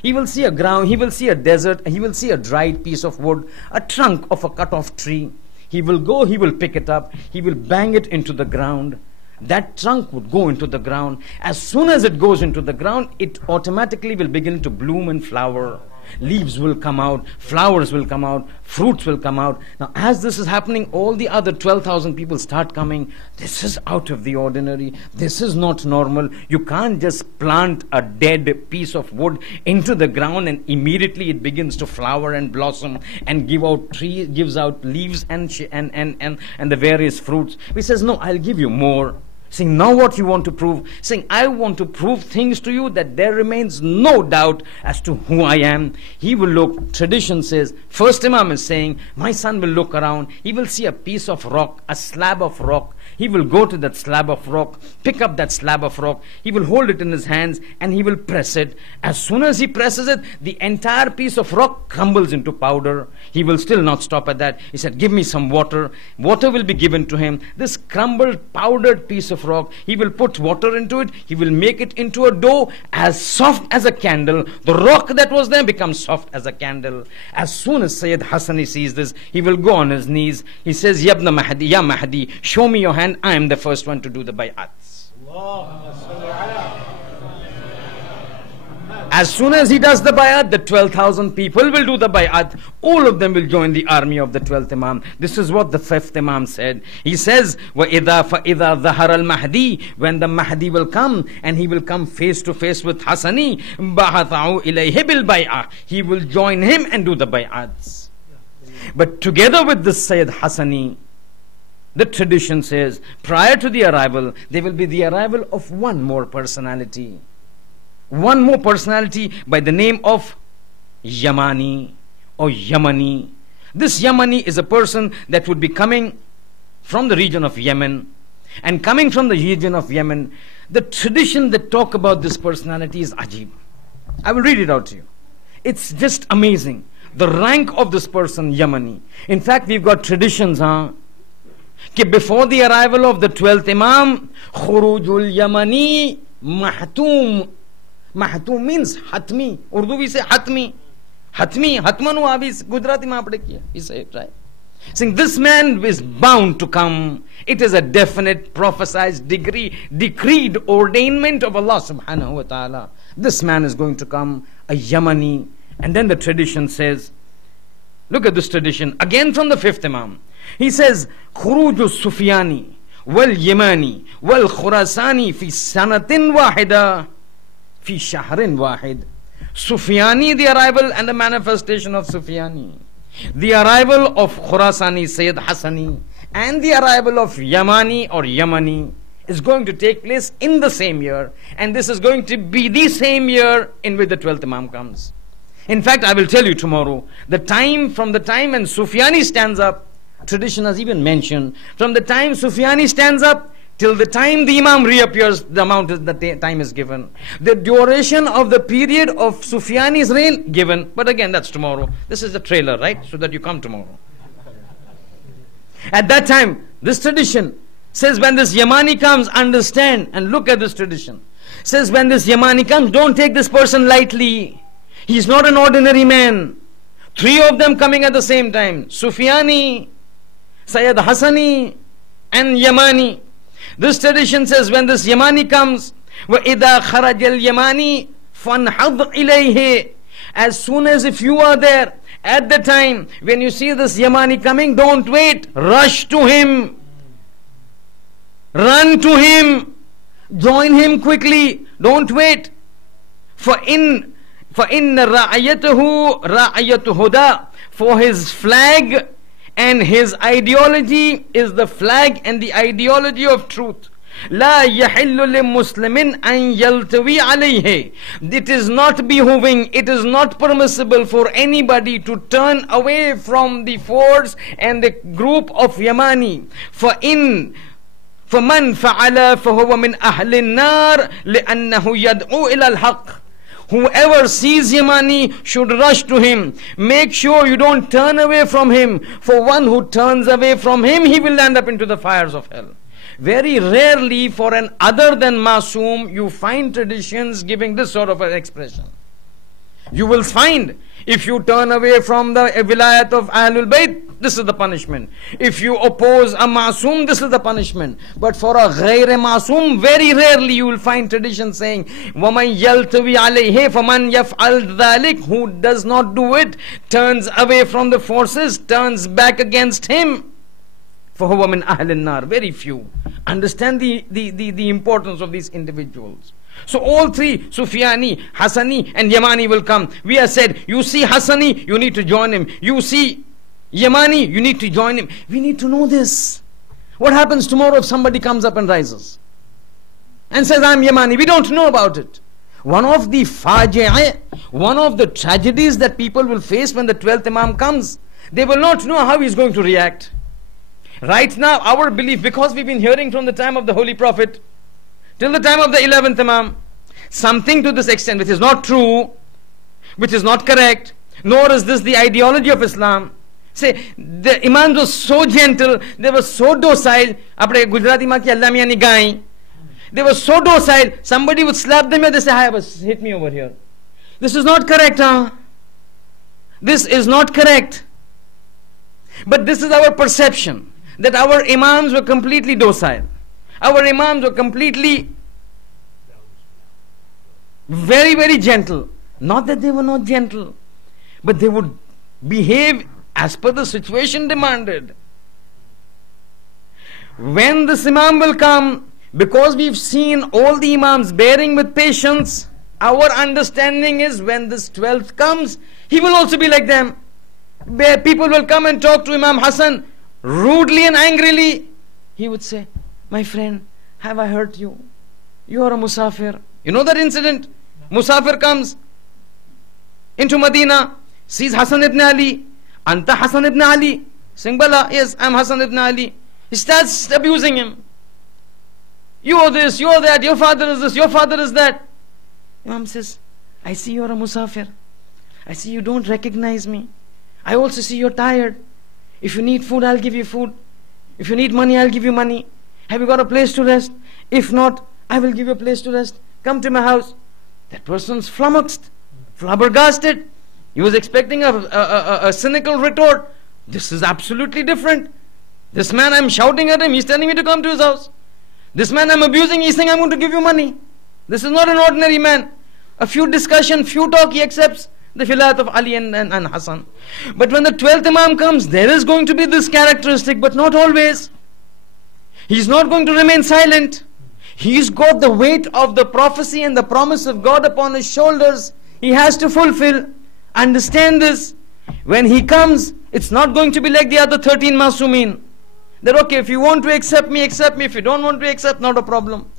He will see a ground, he will see a desert, he will see a dried piece of wood, a trunk of a cut off tree. He will go, he will pick it up, he will bang it into the ground. That trunk would go into the ground. As soon as it goes into the ground, it automatically will begin to bloom and flower. Leaves will come out, flowers will come out, fruits will come out. Now as this is happening, all the other 12,000 people start coming. This is out of the ordinary. This is not normal. You can't just plant a dead piece of wood into the ground and immediately it begins to flower and blossom and gives out leaves and the various fruits. He says, no, I'll give you more. Saying, now what you want to prove? Saying, I want to prove things to you that there remains no doubt as to who I am. He will look, tradition says, first Imam is saying, my son will look around, he will see a piece of rock, a slab of rock. He will go to that slab of rock, pick up that slab of rock, he will hold it in his hands and he will press it. As soon as he presses it, the entire piece of rock crumbles into powder. He will still not stop at that. He said, give me some water. Water will be given to him. This crumbled, powdered piece of rock, he will put water into it, he will make it into a dough as soft as a candle. The rock that was there becomes soft as a candle. As soon as Sayyid Hassani sees this, he will go on his knees. He says, Yabna Mahdi, Ya Mahdi, show me your hand. I am the first one to do the bay'ats. As soon as he does the bay'at, the 12,000 people will do the bay'at. All of them will join the army of the 12th Imam. This is what the 5th Imam said. He says, وَإِذَا فَإِذَا ظَهَرَ الْمَهْدِي, when the Mahdi will come, and he will come face to face with Hassani, بَعَثَعُ إِلَيْهِ بِالْبَيْعَةِ, he will join him and do the bay'ats. But together with this Sayyid Hassani, the tradition says, prior to the arrival, there will be the arrival of one more personality. One more personality by the name of Yamani or Yamani. This Yamani is a person that would be coming from the region of Yemen. And coming from the region of Yemen, the tradition that talk about this personality is ajib. I will read it out to you. It's just amazing. The rank of this person, Yamani. In fact, we've got traditions, before the arrival of the 12th Imam, Khurujul Yamani Mahtum. Mahtum means Hatmi. Urdu we say Hatmi. Hatmi, Hatmanu abis Gujarati mein apne kiya. We say it, right? Saying this man is bound to come. It is a definite, prophesied, decreed ordainment of Allah subhanahu wa ta'ala. This man is going to come, a Yamani. And then the tradition says, look at this tradition, again from the 5th Imam. He says, Khuruju Sufyani wal Yamani wal Khurasani fi sanatin wahida fi shahrin wahid. Sufyani, the arrival and the manifestation of Sufyani. The arrival of Khurasani, Sayyid Hassani, and the arrival of Yamani or Yamani is going to take place in the same year. And this is going to be the same year in which the 12th Imam comes. In fact, I will tell you tomorrow, from the time when Sufyani stands up, tradition has even mentioned, from the time Sufyani stands up till the time the Imam reappears, the amount is, the time is given. The duration of the period of Sufyani's reign given, but again that's tomorrow. This is the trailer, right? So that you come tomorrow. At that time, this tradition says when this Yamani comes, understand and look at this tradition. Says when this Yamani comes, don't take this person lightly. He's not an ordinary man. 3 of them coming at the same time. Sufyani, Sayyid Hassani and Yamani. This tradition says when this Yamani comes, وَإِذَا خَرَجَ الْيَمَانِ فَانْحَضْ إِلَيْهِ, as soon as if you are there At the time when you see this Yamani coming, don't wait. Rush to him. Run to him. Join him quickly. Don't wait. فَإِنَّ رَعَيَتَهُ رَعَيَةُ هُدَى. For his flag and his ideology is the flag and the ideology of truth. لا يحل للمسلم أن يلتوي عليه. It is not behooving, it is not permissible for anybody to turn away from the force and the group of Yamani. فَمَنْ فَعَلَ فَهُوَ مِنْ أَهْلِ النَّارِ لِأَنَّهُ يَدْعُو إِلَى الْحَقِّ. Whoever sees Yamani should rush to him. Make sure you don't turn away from him. For one who turns away from him, he will land up into the fires of hell. Very rarely for an other than Masoom, you find traditions giving this sort of an expression. You will find, if you turn away from the vilayat of Ahlul Bayt, this is the punishment. If you oppose a Masoom, this is the punishment. But for a Ghair Masoom, very rarely you will find tradition saying, وَمَنْ يَلْتَوِي عَلَيْهِ فَمَنْ يَفْعَلْ ذَلِكَ. Who does not do it, turns away from the forces, turns back against him. فَهُوَ مِنْ أَهْلِ النَّارِ. Very few understand the importance of these individuals. So all three, Sufyani, Hassani and Yamani will come. We have said, you see Hassani, you need to join him. You see Yamani, you need to join him. We need to know this. What happens tomorrow if somebody comes up and rises and says, I'm Yamani? We don't know about it. One of the faji'ah, one of the tragedies that people will face when the 12th Imam comes, they will not know how he is going to react. Right now, our belief, because we've been hearing from the time of the Holy Prophet till the time of the 11th Imam, something to this extent which is not true, which is not correct, nor is this the ideology of Islam. Say, the Imams were so gentle, they were so docile. Apne Gujarati ma ki Allah miyan ni gai. They were so docile, somebody would slap them and they say, hi, bas, hit me over here. This is not correct, huh? This is not correct. But this is our perception, that our Imams were completely docile. Our Imams were completely very, very gentle. Not that they were not gentle, but they would behave as per the situation demanded. When this Imam will come, because we've seen all the Imams bearing with patience, our understanding is when this 12th comes, he will also be like them. People will come and talk to Imam Hassan rudely and angrily. He would say, my friend, have I hurt you? You are a Musafir. You know that incident? Musafir comes into Medina, sees Hassan ibn Ali. Anta Hassan ibn Ali. Saying, Bala, yes, I'm Hassan ibn Ali. He starts abusing him. You are this, you are that, your father is this, your father is that. Imam says, I see you are a Musafir. I see you don't recognize me. I also see you're tired. If you need food, I'll give you food. If you need money, I'll give you money. Have you got a place to rest? If not, I will give you a place to rest. Come to my house. That person's flummoxed, flabbergasted. He was expecting a cynical retort. This is absolutely different. This man, I'm shouting at him, he's telling me to come to his house. This man I'm abusing, he's saying I'm going to give you money. This is not an ordinary man. A few discussion, few talk, he accepts the filat of Ali and Hassan. But when the 12th Imam comes, there is going to be this characteristic, but not always. He's not going to remain silent. He's got the weight of the prophecy and the promise of God upon his shoulders. He has to fulfill. Understand this. When he comes, it's not going to be like the other 13 Masumin. That okay, if you want to accept me, accept me. If you don't want to accept, not a problem.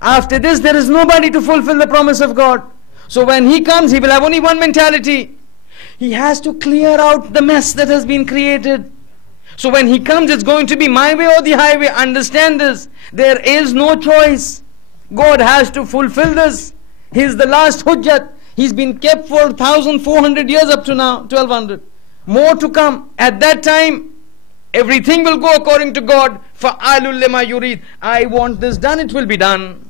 After this, there is nobody to fulfill the promise of God. So when he comes, he will have only one mentality. He has to clear out the mess that has been created. So when he comes, it's going to be my way or the highway. Understand this. There is no choice. God has to fulfill this. He is the last hujjat. He's been kept for 1,400 years up to now, 1,200. More to come. At that time, everything will go according to God. فَعَالٌ لِمَا يُرِيدُ. I want this done, it will be done.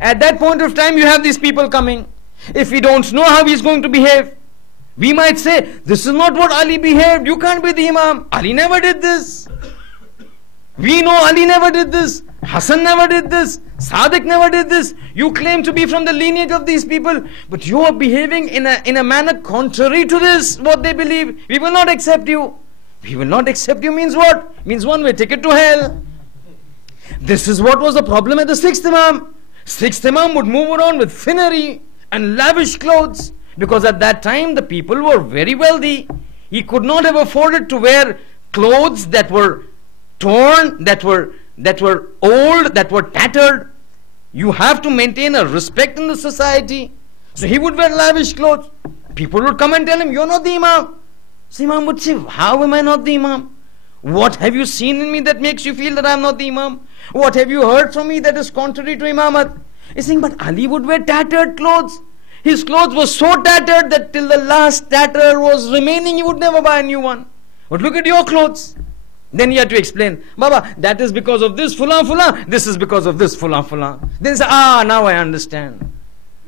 At that point of time, you have these people coming. If we don't know how he's going to behave, we might say, this is not what Ali behaved. You can't be the Imam. Ali never did this. We know Ali never did this. Hassan never did this. Sadiq never did this. You claim to be from the lineage of these people, but you are behaving in a manner contrary to this, what they believe. We will not accept you. We will not accept you means what? Means one way ticket to hell. This is what was the problem at the 6th Imam. 6th Imam would move around with finery and lavish clothes, because at that time the people were very wealthy. He could not have afforded to wear clothes that were torn, that were old, that were tattered. You have to maintain a respect in the society. So he would wear lavish clothes. People would come and tell him, you're not the Imam. So Imam would say, how am I not the Imam? What have you seen in me that makes you feel that I am not the Imam? What have you heard from me that is contrary to Imamat? He's saying, but Ali would wear tattered clothes. His clothes were so tattered that till the last tatter was remaining, he would never buy a new one. But look at your clothes. Then he had to explain, Baba, that is because of this fulan fulan, this is because of this fulan fulan. Then he said, now I understand.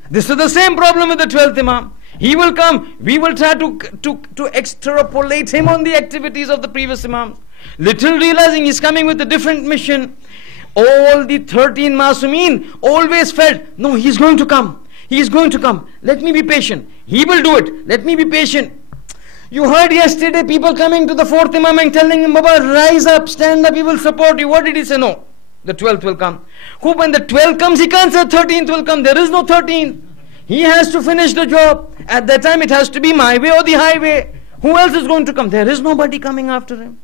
This is the same problem with the 12th Imam. He will come, we will try to extrapolate him on the activities of the previous Imams. Little realizing he's coming with a different mission. All the 13 Masumeen always felt, no, he's going to come. He is going to come. Let me be patient. He will do it. Let me be patient. You heard yesterday people coming to the 4th Imam and telling him, Baba, rise up, stand up, he will support you. What did he say? No, the 12th will come. When the 12th comes, he can't say 13th will come. There is no 13th. He has to finish the job. At that time, it has to be my way or the highway. Who else is going to come? There is nobody coming after him.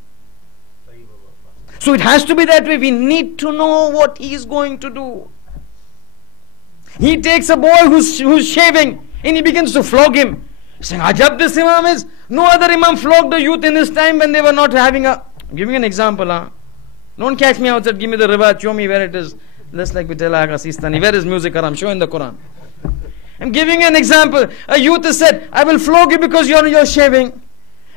So it has to be that way. We need to know what he is going to do. He takes a boy who's shaving and he begins to flog him. Saying, Ajab this Imam is. No other Imam flogged the youth in his time when they were not having a... I'm giving an example. Don't catch me outside. Give me the riwayat. Show me where it is. Just like we tell Aga Sistani. Where is music haram? Show in the Quran. I'm giving an example. A youth has said, I will flog you because you're shaving.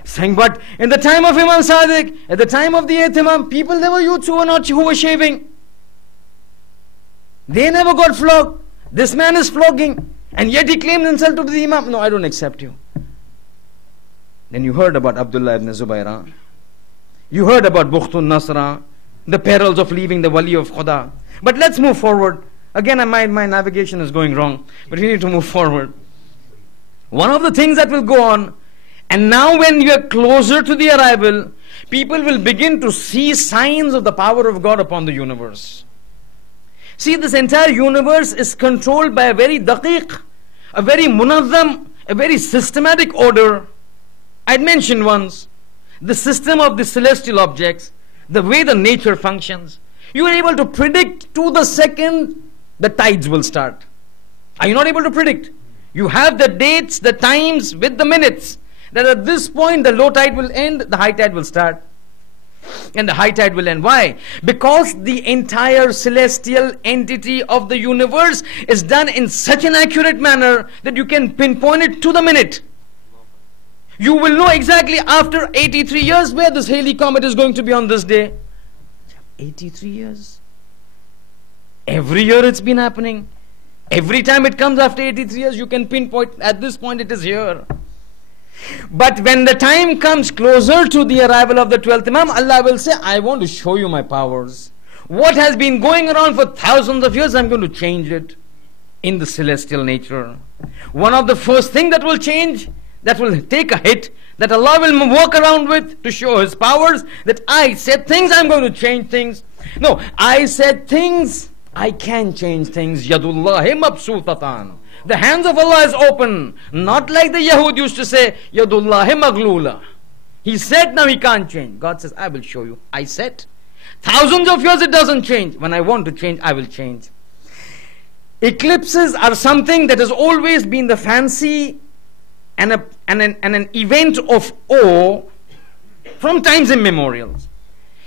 Saying, but in the time of Imam Sadiq, at the time of the 8th Imam, people, there were youths who were shaving. They never got flogged. This man is flogging, and yet he claimed himself to be the Imam. No, I don't accept you. Then you heard about Abdullah ibn Zubayra. You heard about Bukhtun Nasra, the perils of leaving the Wali of Khuda. But let's move forward. Again, my navigation is going wrong, but we need to move forward. One of the things that will go on, and now when you are closer to the arrival, people will begin to see signs of the power of God upon the universe. See, this entire universe is controlled by a very daqiq, a very munazzam, a very systematic order. I'd mentioned once, the system of the celestial objects, the way the nature functions. You are able to predict to the second the tides will start. Are you not able to predict? You have the dates, the times with the minutes, that at this point the low tide will end, the high tide will start. And the high tide will end. Why? Because the entire celestial entity of the universe is done in such an accurate manner that you can pinpoint it to the minute. You will know exactly after 83 years where this Halley comet is going to be on this day. 83 years. Every year it's been happening. Every time it comes after 83 years, you can pinpoint at this point it is here. But when the time comes closer to the arrival of the 12th Imam, Allah will say, I want to show you my powers. What has been going around for thousands of years, I'm going to change it in the celestial nature. One of the first things that will change, that will take a hit, that Allah will walk around with to show His powers, that I said things, I'm going to change things. No, I said things, I can change things. Yadullahi mabsutatan. The hands of Allah is open. Not like the Yahud used to say, Yadullahi maglula. He said, now he can't change. God says, I will show you. I said. Thousands of years it doesn't change. When I want to change, I will change. Eclipses are something that has always been the fancy and an event of awe from times immemorials.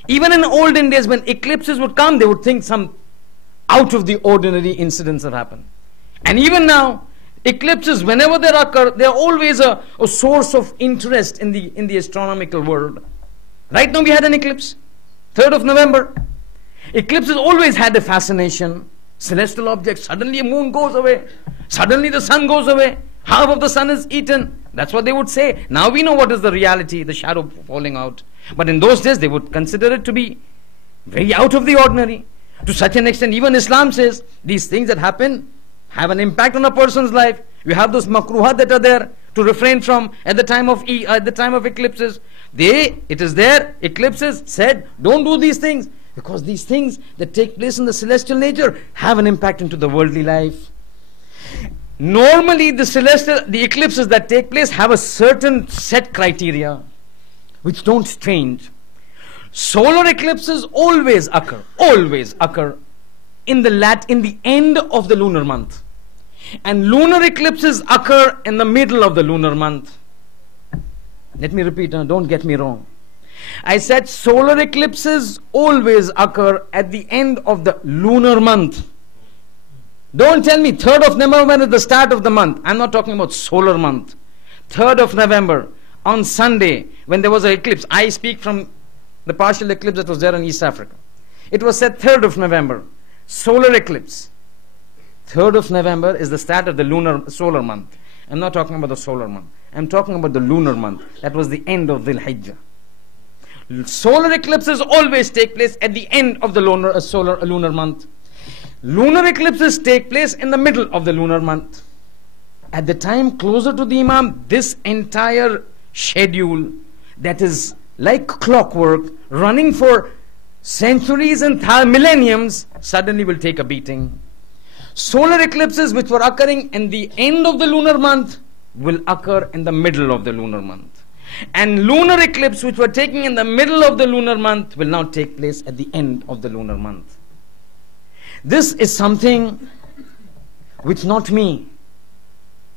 Even in olden days when eclipses would come, they would think some out of the ordinary incidents have happened. And even now, eclipses, whenever they occur, they are always a source of interest in the astronomical world. Right now we had an eclipse, 3rd of November. Eclipses always had a fascination. Celestial objects, suddenly a moon goes away. Suddenly the sun goes away. Half of the sun is eaten. That's what they would say. Now we know what is the reality, the shadow falling out. But in those days they would consider it to be very out of the ordinary. To such an extent, even Islam says these things that happen have an impact on a person's life. You have those makruhat that are there to refrain from at the time of eclipses. It is there, eclipses said, don't do these things, because these things that take place in the celestial nature have an impact into the worldly life. Normally the eclipses that take place have a certain set criteria which don't change. Solar eclipses always occur in the end of the lunar month, and lunar eclipses occur in the middle of the lunar month. Let me repeat, don't get me wrong. I said solar eclipses always occur at the end of the lunar month. Don't tell me 3rd of November is the start of the month. I'm not talking about solar month. 3rd of November on Sunday, when there was an eclipse. I speak from the partial eclipse that was there in East Africa. It was said 3rd of November, solar eclipse. 3rd of November is the start of the solar month. I'm not talking about the solar month. I'm talking about the lunar month. That was the end of Dhul Hijjah. Solar eclipses always take place at the end of the lunar month. Lunar eclipses take place in the middle of the lunar month. At the time closer to the Imam, this entire schedule that is like clockwork, running for centuries and millenniums, suddenly will take a beating. Solar eclipses which were occurring in the end of the lunar month will occur in the middle of the lunar month. And lunar eclipse which were taking in the middle of the lunar month will now take place at the end of the lunar month. This is something which not me,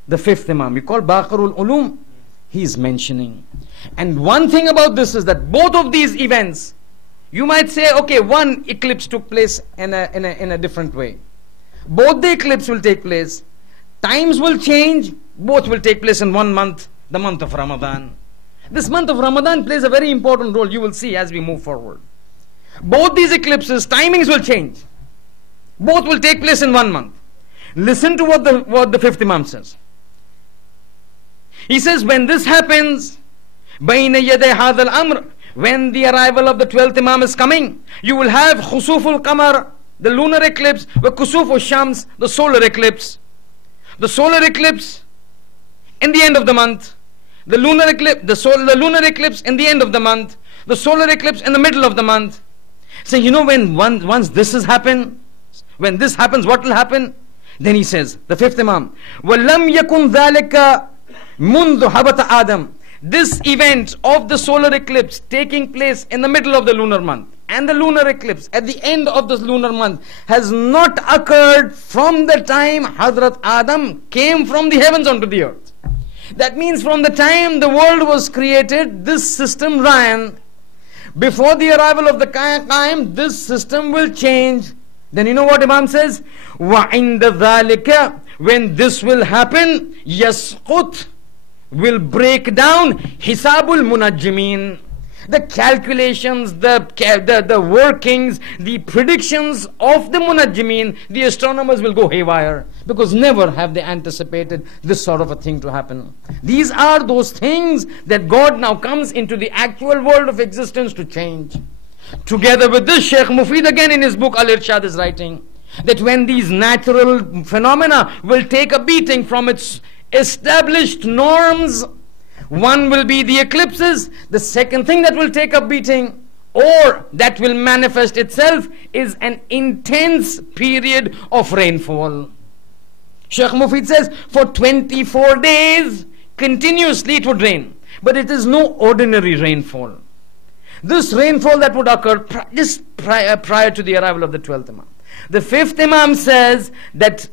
the 5th Imam, we call Baqarul Ulum, he is mentioning. And one thing about this is that both of these events, you might say, okay, one eclipse took place in a different way. Both the eclipse will take place, times will change, both will take place in one month, the month of Ramadan. This month of Ramadan plays a very important role, you will see as we move forward. Both these eclipses, timings will change. Both will take place in one month. Listen to what the 5th Imam says. He says, when this happens, بَيْنَ يَدَيْ هَذَا الْأَمْرِ, when the arrival of the 12th Imam is coming, you will have khusuful qamar, the lunar eclipse, wa kusuful shams, the solar eclipse. The solar eclipse in the end of the month, the lunar eclipse, the lunar eclipse in the end of the month, the solar eclipse in the middle of the month. So when once this has happened, when this happens, what will happen? Then he says, the 5th Imam, وَلَمْ يَكُنْ ذَلِكَ مُنْذُ حَبَتَ آدَمَ. This event of the solar eclipse taking place in the middle of the lunar month and the lunar eclipse at the end of this lunar month has not occurred from the time Hazrat Adam came from the heavens onto the earth. That means from the time the world was created, this system ran. Before the arrival of the Qaim, this system will change. Then you know what Imam says? وَعِنْدَ ذَلِكَ, when this will happen, يَسْقُطْ, will break down Hisabul Munajjimin. The calculations, the workings, the predictions of the Munajjimin, the astronomers will go haywire, because never have they anticipated this sort of a thing to happen. These are those things that God now comes into the actual world of existence to change. Together with this, Sheikh Mufid again in his book Al-Irshad is writing that when these natural phenomena will take a beating from its established norms, one will be the eclipses. The second thing that will take a beating or that will manifest itself is an intense period of rainfall. Sheikh Mufid says for 24 days continuously it would rain, but it is no ordinary rainfall. This rainfall that would occur just prior to the arrival of the 12th Imam. The 5th Imam says that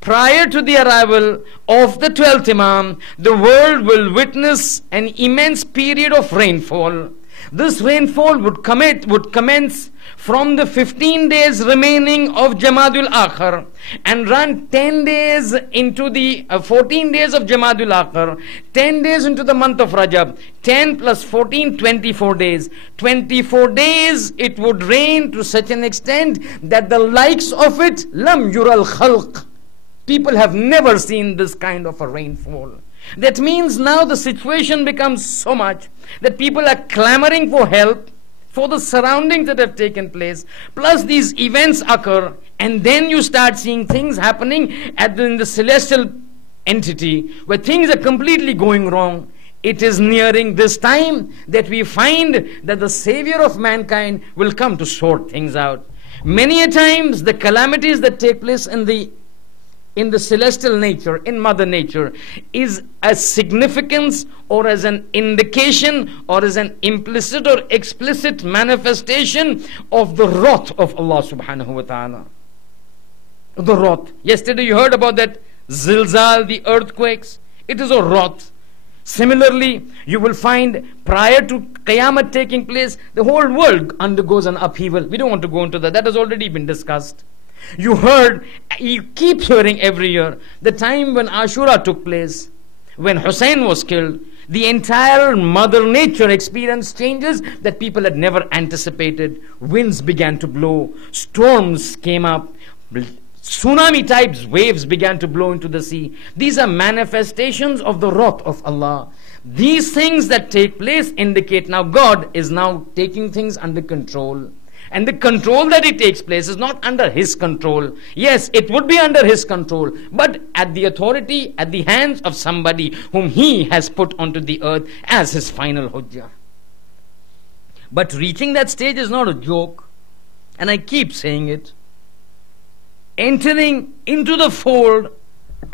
prior to the arrival of the 12th Imam, the world will witness an immense period of rainfall. This rainfall would commence from the 15 days remaining of Jamadul Akhir and run 10 days into the 14 days of Jamadul Akhir, 10 days into the month of Rajab, 10 plus 14, 24 days. 24 days it would rain to such an extent that the likes of it, lam yural khalq. People have never seen this kind of a rainfall. That means now the situation becomes so much that people are clamoring for help. for the surroundings that have taken place, plus these events occur, and then you start seeing things happening in the celestial entity where things are completely going wrong. It is nearing this time that we find that the Savior of mankind will come to sort things out. Many a times the calamities that take place in the celestial nature, in Mother Nature, is a significance or as an indication or as an implicit or explicit manifestation of the wrath of Allah subhanahu wa ta'ala. The wrath. Yesterday you heard about that zilzal, the earthquakes. It is a wrath. Similarly, you will find prior to Qiyamah taking place, the whole world undergoes an upheaval. We don't want to go into that. That has already been discussed. You keep hearing every year, the time when Ashura took place, when Hussein was killed, the entire Mother Nature experienced changes that people had never anticipated. Winds began to blow, storms came up, tsunami types waves began to blow into the sea. These are manifestations of the wrath of Allah. These things that take place indicate now God is now taking things under control. And the control that it takes place is not under His control. Yes, it would be under His control, but at the authority, at the hands of somebody whom He has put onto the earth as His final hujjah. But reaching that stage is not a joke, and I keep saying it. Entering into the fold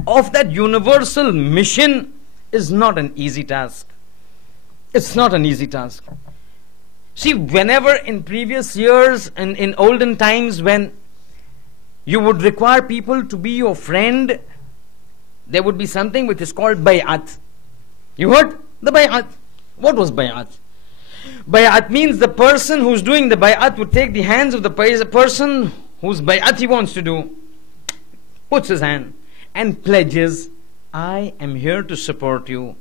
of that universal mission is not an easy task. It's not an easy task. See, whenever in previous years and in olden times when you would require people to be your friend, there would be something which is called bay'at. You heard the bay'at? What was bay'at? Bay'at means the person who's doing the bay'at would take the hands of the person whose bay'at he wants to do, puts his hand and pledges, I am here to support you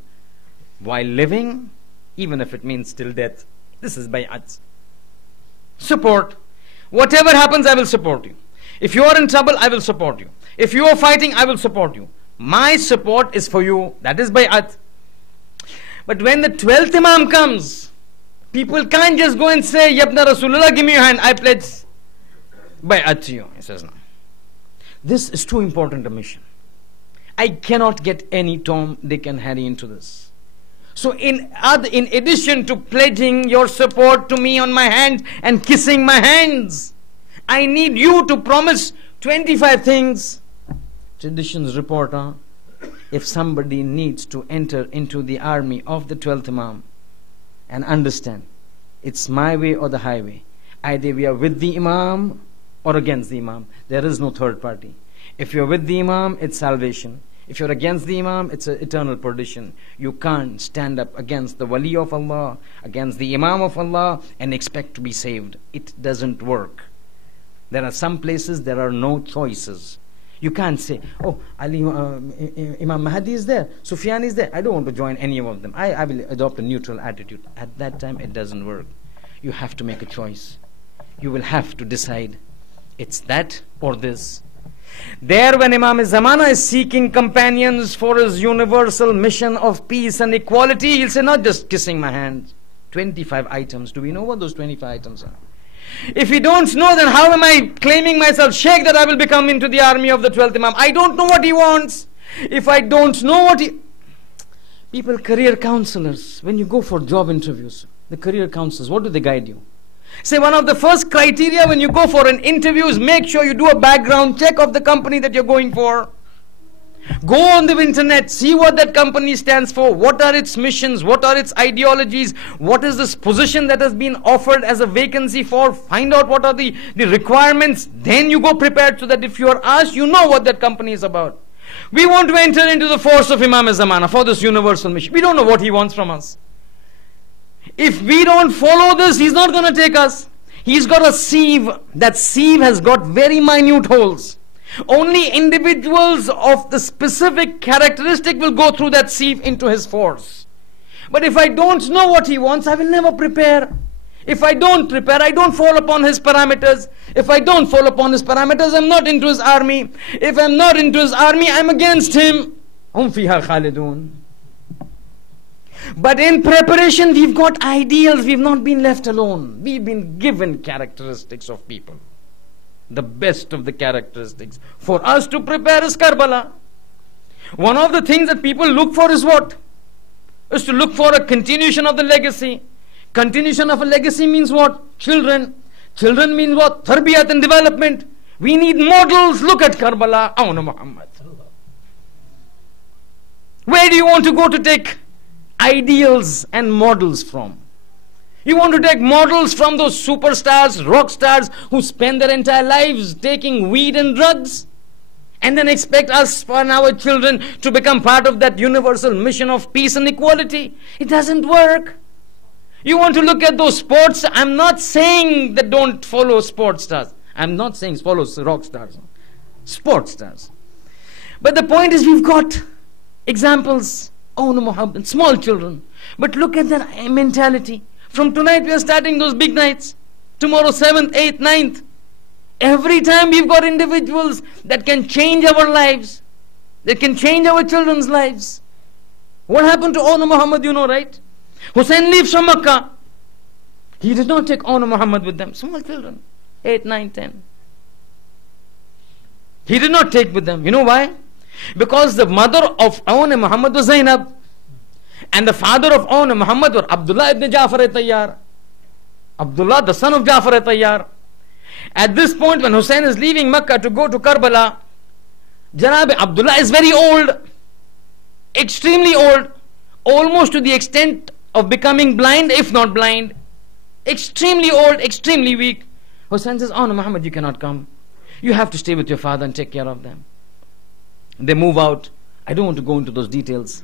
while living, even if it means till death. This is bay'at. Support. Whatever happens, I will support you. If you are in trouble, I will support you. If you are fighting, I will support you. My support is for you. That is bay'at. But when the 12th Imam comes, people can't just go and say, Yabna Rasulullah, give me your hand. I pledge bay'at to you. He says no. This is too important a mission. I cannot get any Tom, Dick and Harry into this. So in addition to pledging your support to me on my hand and kissing my hands, I need you to promise 25 things. Traditions report if somebody needs to enter into the army of the 12th Imam and understand, it's my way or the highway. Either we are with the Imam or against the Imam. There is no third party. If you're with the Imam, it's salvation. If you're against the Imam, it's an eternal perdition. You can't stand up against the Wali of Allah, against the Imam of Allah, and expect to be saved. It doesn't work. There are some places there are no choices. You can't say, oh, Imam Mahdi is there, Sufyan is there, I don't want to join any of them. I will adopt a neutral attitude. At that time, it doesn't work. You have to make a choice. You will have to decide. It's that or this. There when Imam Zamana is seeking companions for his universal mission of peace and equality, he'll say, not just kissing my hand. 25 items. Do we know what those 25 items are? If we don't know, then how am I claiming myself sheikh that I will become into the army of the 12th Imam? I don't know what he wants. If I don't know what he... People, career counselors, when you go for job interviews, the career counselors, what do they guide you? Say one of the first criteria when you go for an interview is make sure you do a background check of the company that you're going for. Go on the internet, see what that company stands for, what are its missions, what are its ideologies, what is this position that has been offered as a vacancy for, find out what are the requirements, then you go prepared so that if you are asked, you know what that company is about. We want to enter into the force of Imam Zamana for this universal mission. We don't know what he wants from us. If we don't follow this, he's not going to take us. He's got a sieve. That sieve has got very minute holes. Only individuals of the specific characteristic will go through that sieve into his force. But if I don't know what he wants, I will never prepare. If I don't prepare, I don't fall upon his parameters. If I don't fall upon his parameters, I'm not into his army. If I'm not into his army, I'm against him. Hum fiha khalidun. But in preparation, we've got ideals. We've not been left alone. We've been given characteristics of people. The best of the characteristics for us to prepare is Karbala. One of the things that people look for is what? Is to look for a continuation of the legacy. Continuation of a legacy means what? Children. Children means what? Tarbiyat and development. We need models. Look at Karbala. Maulana Muhammad. Where do you want to go to take ideals and models from? You want to take models from those superstars, rock stars who spend their entire lives taking weed and drugs, and then expect us and our children to become part of that universal mission of peace and equality? It doesn't work. You want to look at those sports. I'm not saying that don't follow sports stars. I'm not saying follow rock stars, sports stars. But the point is, we've got examples. Oh no, Muhammad, small children. But look at their mentality. From tonight we are starting those big nights. Tomorrow 7th, 8th, 9th. Every time we've got individuals that can change our lives. That can change our children's lives. What happened to Maulana Muhammad, you know, right? Hussein leaves from Makkah. He did not take Maulana Muhammad with them. Small children. 8, 9, 10. He did not take with them. You know why? Because the mother of Maulana Muhammad was Zainab. And the father of Maulana Muhammad was Abdullah ibn Ja'far Tayyar. Abdullah, the son of Ja'far Tayyar. At this point, when Hussein is leaving Makkah to go to Karbala, Janab Abdullah is very old. Extremely old. Almost to the extent of becoming blind, if not blind. Extremely old, extremely weak. Hussein says, "Oh no, Muhammad, you cannot come. You have to stay with your father and take care of them." They move out. I don't want to go into those details.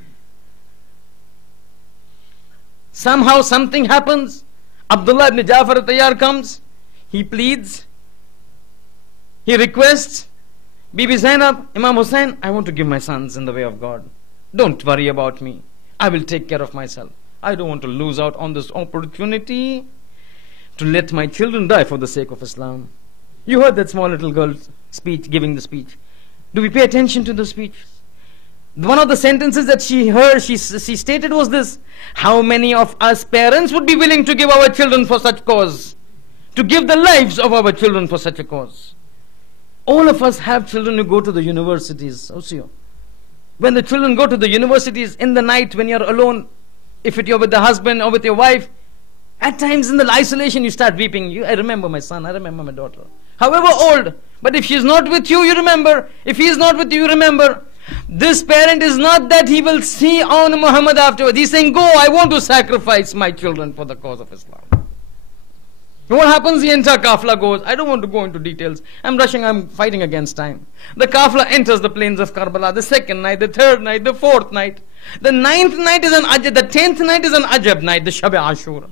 Somehow something happens. Abdullah ibn Ja'far Tayyar comes. He pleads. He requests, "Bibi Zainab, Imam Hussein, I want to give my sons in the way of God. Don't worry about me. I will take care of myself. I don't want to lose out on this opportunity to let my children die for the sake of Islam." You heard that small little girl's speech, giving the speech. Do we pay attention to the speech? One of the sentences that she heard, she stated was this: how many of us parents would be willing to give our children for such cause? To give the lives of our children for such a cause? All of us have children who go to the universities. When the children go to the universities in the night, when you're alone, if you're with the husband or with your wife, at times in the isolation you start weeping. I remember my son, I remember my daughter. However old, but if she's not with you, you remember. If he is not with you, you remember. This parent is not that he will see on Muhammad afterwards. He's saying, "Go, I want to sacrifice my children for the cause of Islam." And what happens? The entire kafla goes. I don't want to go into details. I'm rushing, I'm fighting against time. The kafla enters the plains of Karbala. The second night, the third night, the fourth night. The 9th night is an ajab. The 10th night is an ajab night, the Shab Ashura.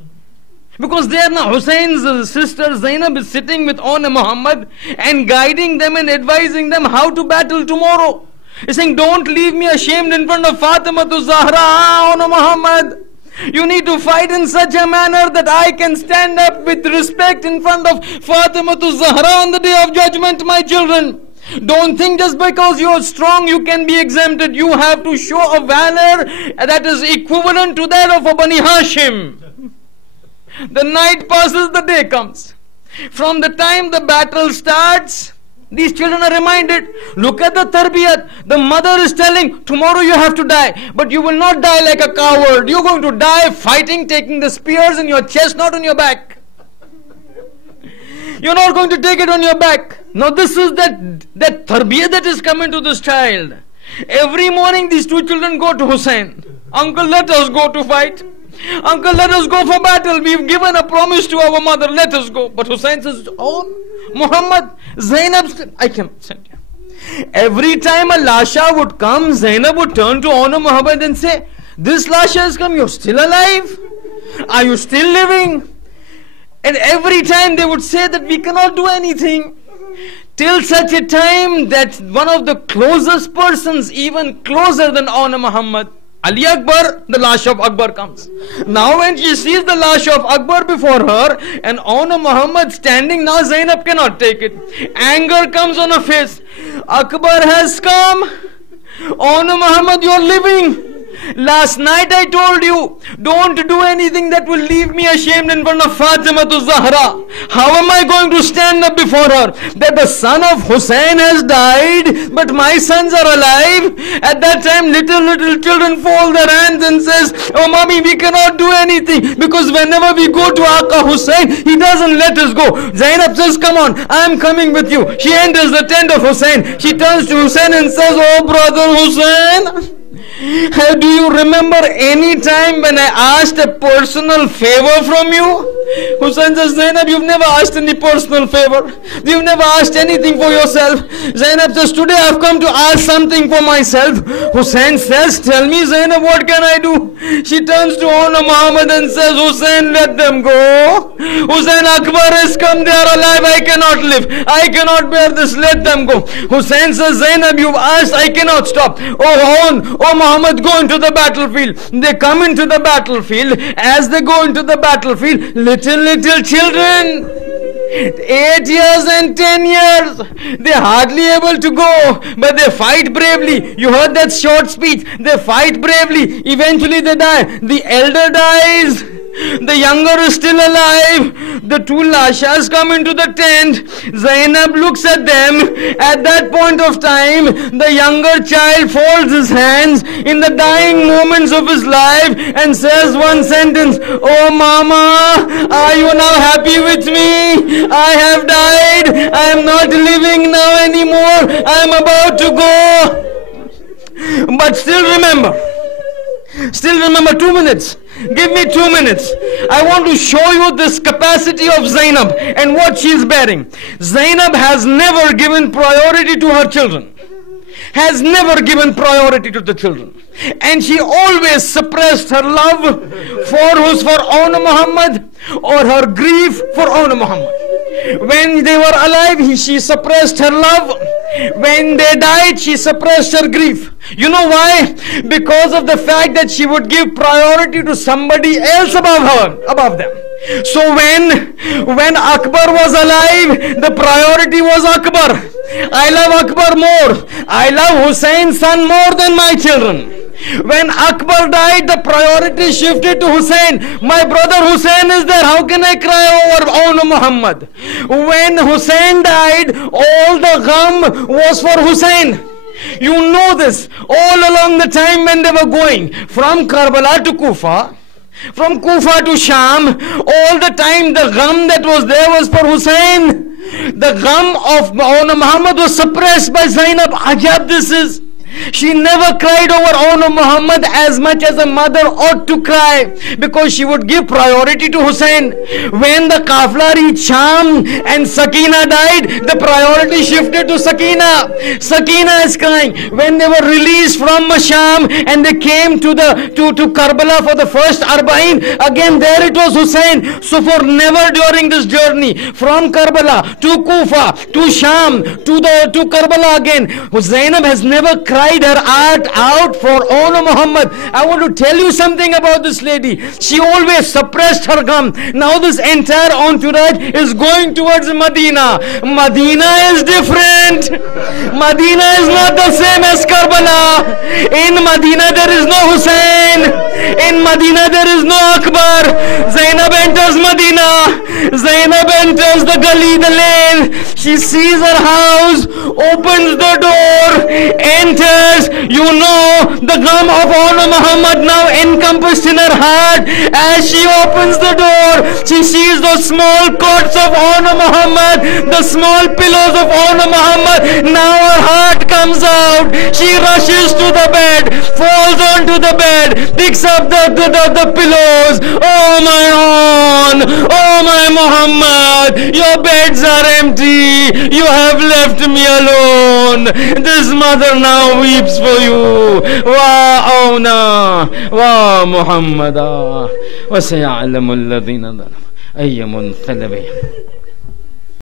Because there now Hussein's sister Zainab is sitting with Maulana Muhammad and guiding them and advising them how to battle tomorrow. He's saying, "Don't leave me ashamed in front of Fatima to Zahra, Maulana Muhammad. You need to fight in such a manner that I can stand up with respect in front of Fatima to Zahra on the day of judgment, my children. Don't think just because you're strong you can be exempted. You have to show a valor that is equivalent to that of a Bani Hashim." The night passes, the day comes. From the time the battle starts, these children are reminded. Look at the tarbiyat. The mother is telling, "Tomorrow you have to die, but you will not die like a coward. You're going to die fighting, taking the spears in your chest, not on your back. You're not going to take it on your back." Now this is that tarbiyat that is coming to this child. Every morning these two children go to Hussein. "Uncle, let us go to fight. Uncle, let us go for battle. We've given a promise to our mother. Let us go." But Hussein says, "Oh, Muhammad, Zainab, I cannot send you." Every time a lasha would come, Zainab would turn to Maulana Muhammad and say, "This lasha has come. You're still alive? Are you still living?" And every time they would say that we cannot do anything. Till such a time that one of the closest persons, even closer than Maulana Muhammad, Ali Akbar, the lash of Akbar comes. Now when she sees the lash of Akbar before her and Maulana Muhammad standing, now Zainab cannot take it. Anger comes on her face. Akbar has come. Maulana Muhammad, you're living. Last night I told you, don't do anything that will leave me ashamed in front of Fatima to Zahra. How am I going to stand up before her? That the son of Hussein has died, but my sons are alive. At that time, little children fold their hands and says, oh mommy, we cannot do anything, because whenever we go to Aka Hussein, he doesn't let us go. Zainab says, come on, I am coming with you. She enters the tent of Hussein. She turns to Hussein and says, oh brother Hussein, do you remember any time when I asked a personal favor from you? Hussein says, Zainab, you've never asked any personal favor. You've never asked anything for yourself. Zainab says, today I've come to ask something for myself. Hussein says, tell me Zainab, what can I do? She turns to Honor Muhammad and says, Hussein, let them go. Hussein, Akbar has come, they are alive, I cannot live. I cannot bear this, let them go. Hussein says, Zainab, you've asked, I cannot stop. Oh Muhammad, go into the battlefield. They come into the battlefield. As they go into the battlefield, little children, 8 years and 10 years, they're hardly able to go, but they fight bravely. You heard that short speech. They fight bravely. Eventually they die. The elder dies. The younger is still alive. The two lashas come into the tent. Zainab looks at them. At that point of time, the younger child folds his hands in the dying moments of his life and says one sentence, oh mama, are you now happy with me? I have died. I am not living now anymore. I am about to go. But still remember 2 minutes. Give me 2 minutes. I want to show you this capacity of Zainab and what she is bearing. Zainab has never given priority to her children. Has never given priority to the children. And she always suppressed her love for Honor Muhammad or her grief for Honor Muhammad. When they were alive, she suppressed her love. When they died, she suppressed her grief. You know why? Because of the fact that she would give priority to somebody else above them. So when Akbar was alive, the priority was Akbar. I love Akbar more. I love Hussein's son more than my children. When Akbar died, the priority shifted to Hussein. My brother Hussein is there. How can I cry over Honor Muhammad? When Hussein died, all the gham was for Hussein. You know this. All along the time when they were going from Karbala to Kufa, from Kufa to Sham, all the time the gham that was there was for Hussein. The gham of Honor Muhammad was suppressed by Zainab. Ajab this is. She never cried over Honor Muhammad as much as a mother ought to cry, because she would give priority to Hussein. When the Kafla reached Sham and Sakina died, the priority shifted to Sakina. Sakina is crying. When they were released from Sham and they came to Karbala for the first Arba'in, again there it was Hussein. So for never during this journey from Karbala to Kufa to Sham to Karbala again, Zainab has never cried her heart out for Honor Muhammad. I want to tell you something about this lady. She always suppressed her gham. Now this entire entourage is going towards Medina. Medina is different. Medina is not the same as Karbala. In Medina there is no Hussein. In Medina there is no Akbar. Zainab enters Medina. Zainab enters the gully, the lane. She sees her house, opens the door, enters. You know the gham of Honor Muhammad now encompassed in her heart. As she opens the door, she sees those small cots of Honor Muhammad, the small pillows of Honor Muhammad. Now her heart comes out. She rushes to the bed, falls onto the bed, picks up the pillows. Oh my Hon, oh my Muhammad, your beds are empty. You have left me alone. This mother now weeps for you. Wa Auna, wa Muhammada, wa sayalamu alladhina dhalam. Ayyamun qalbi.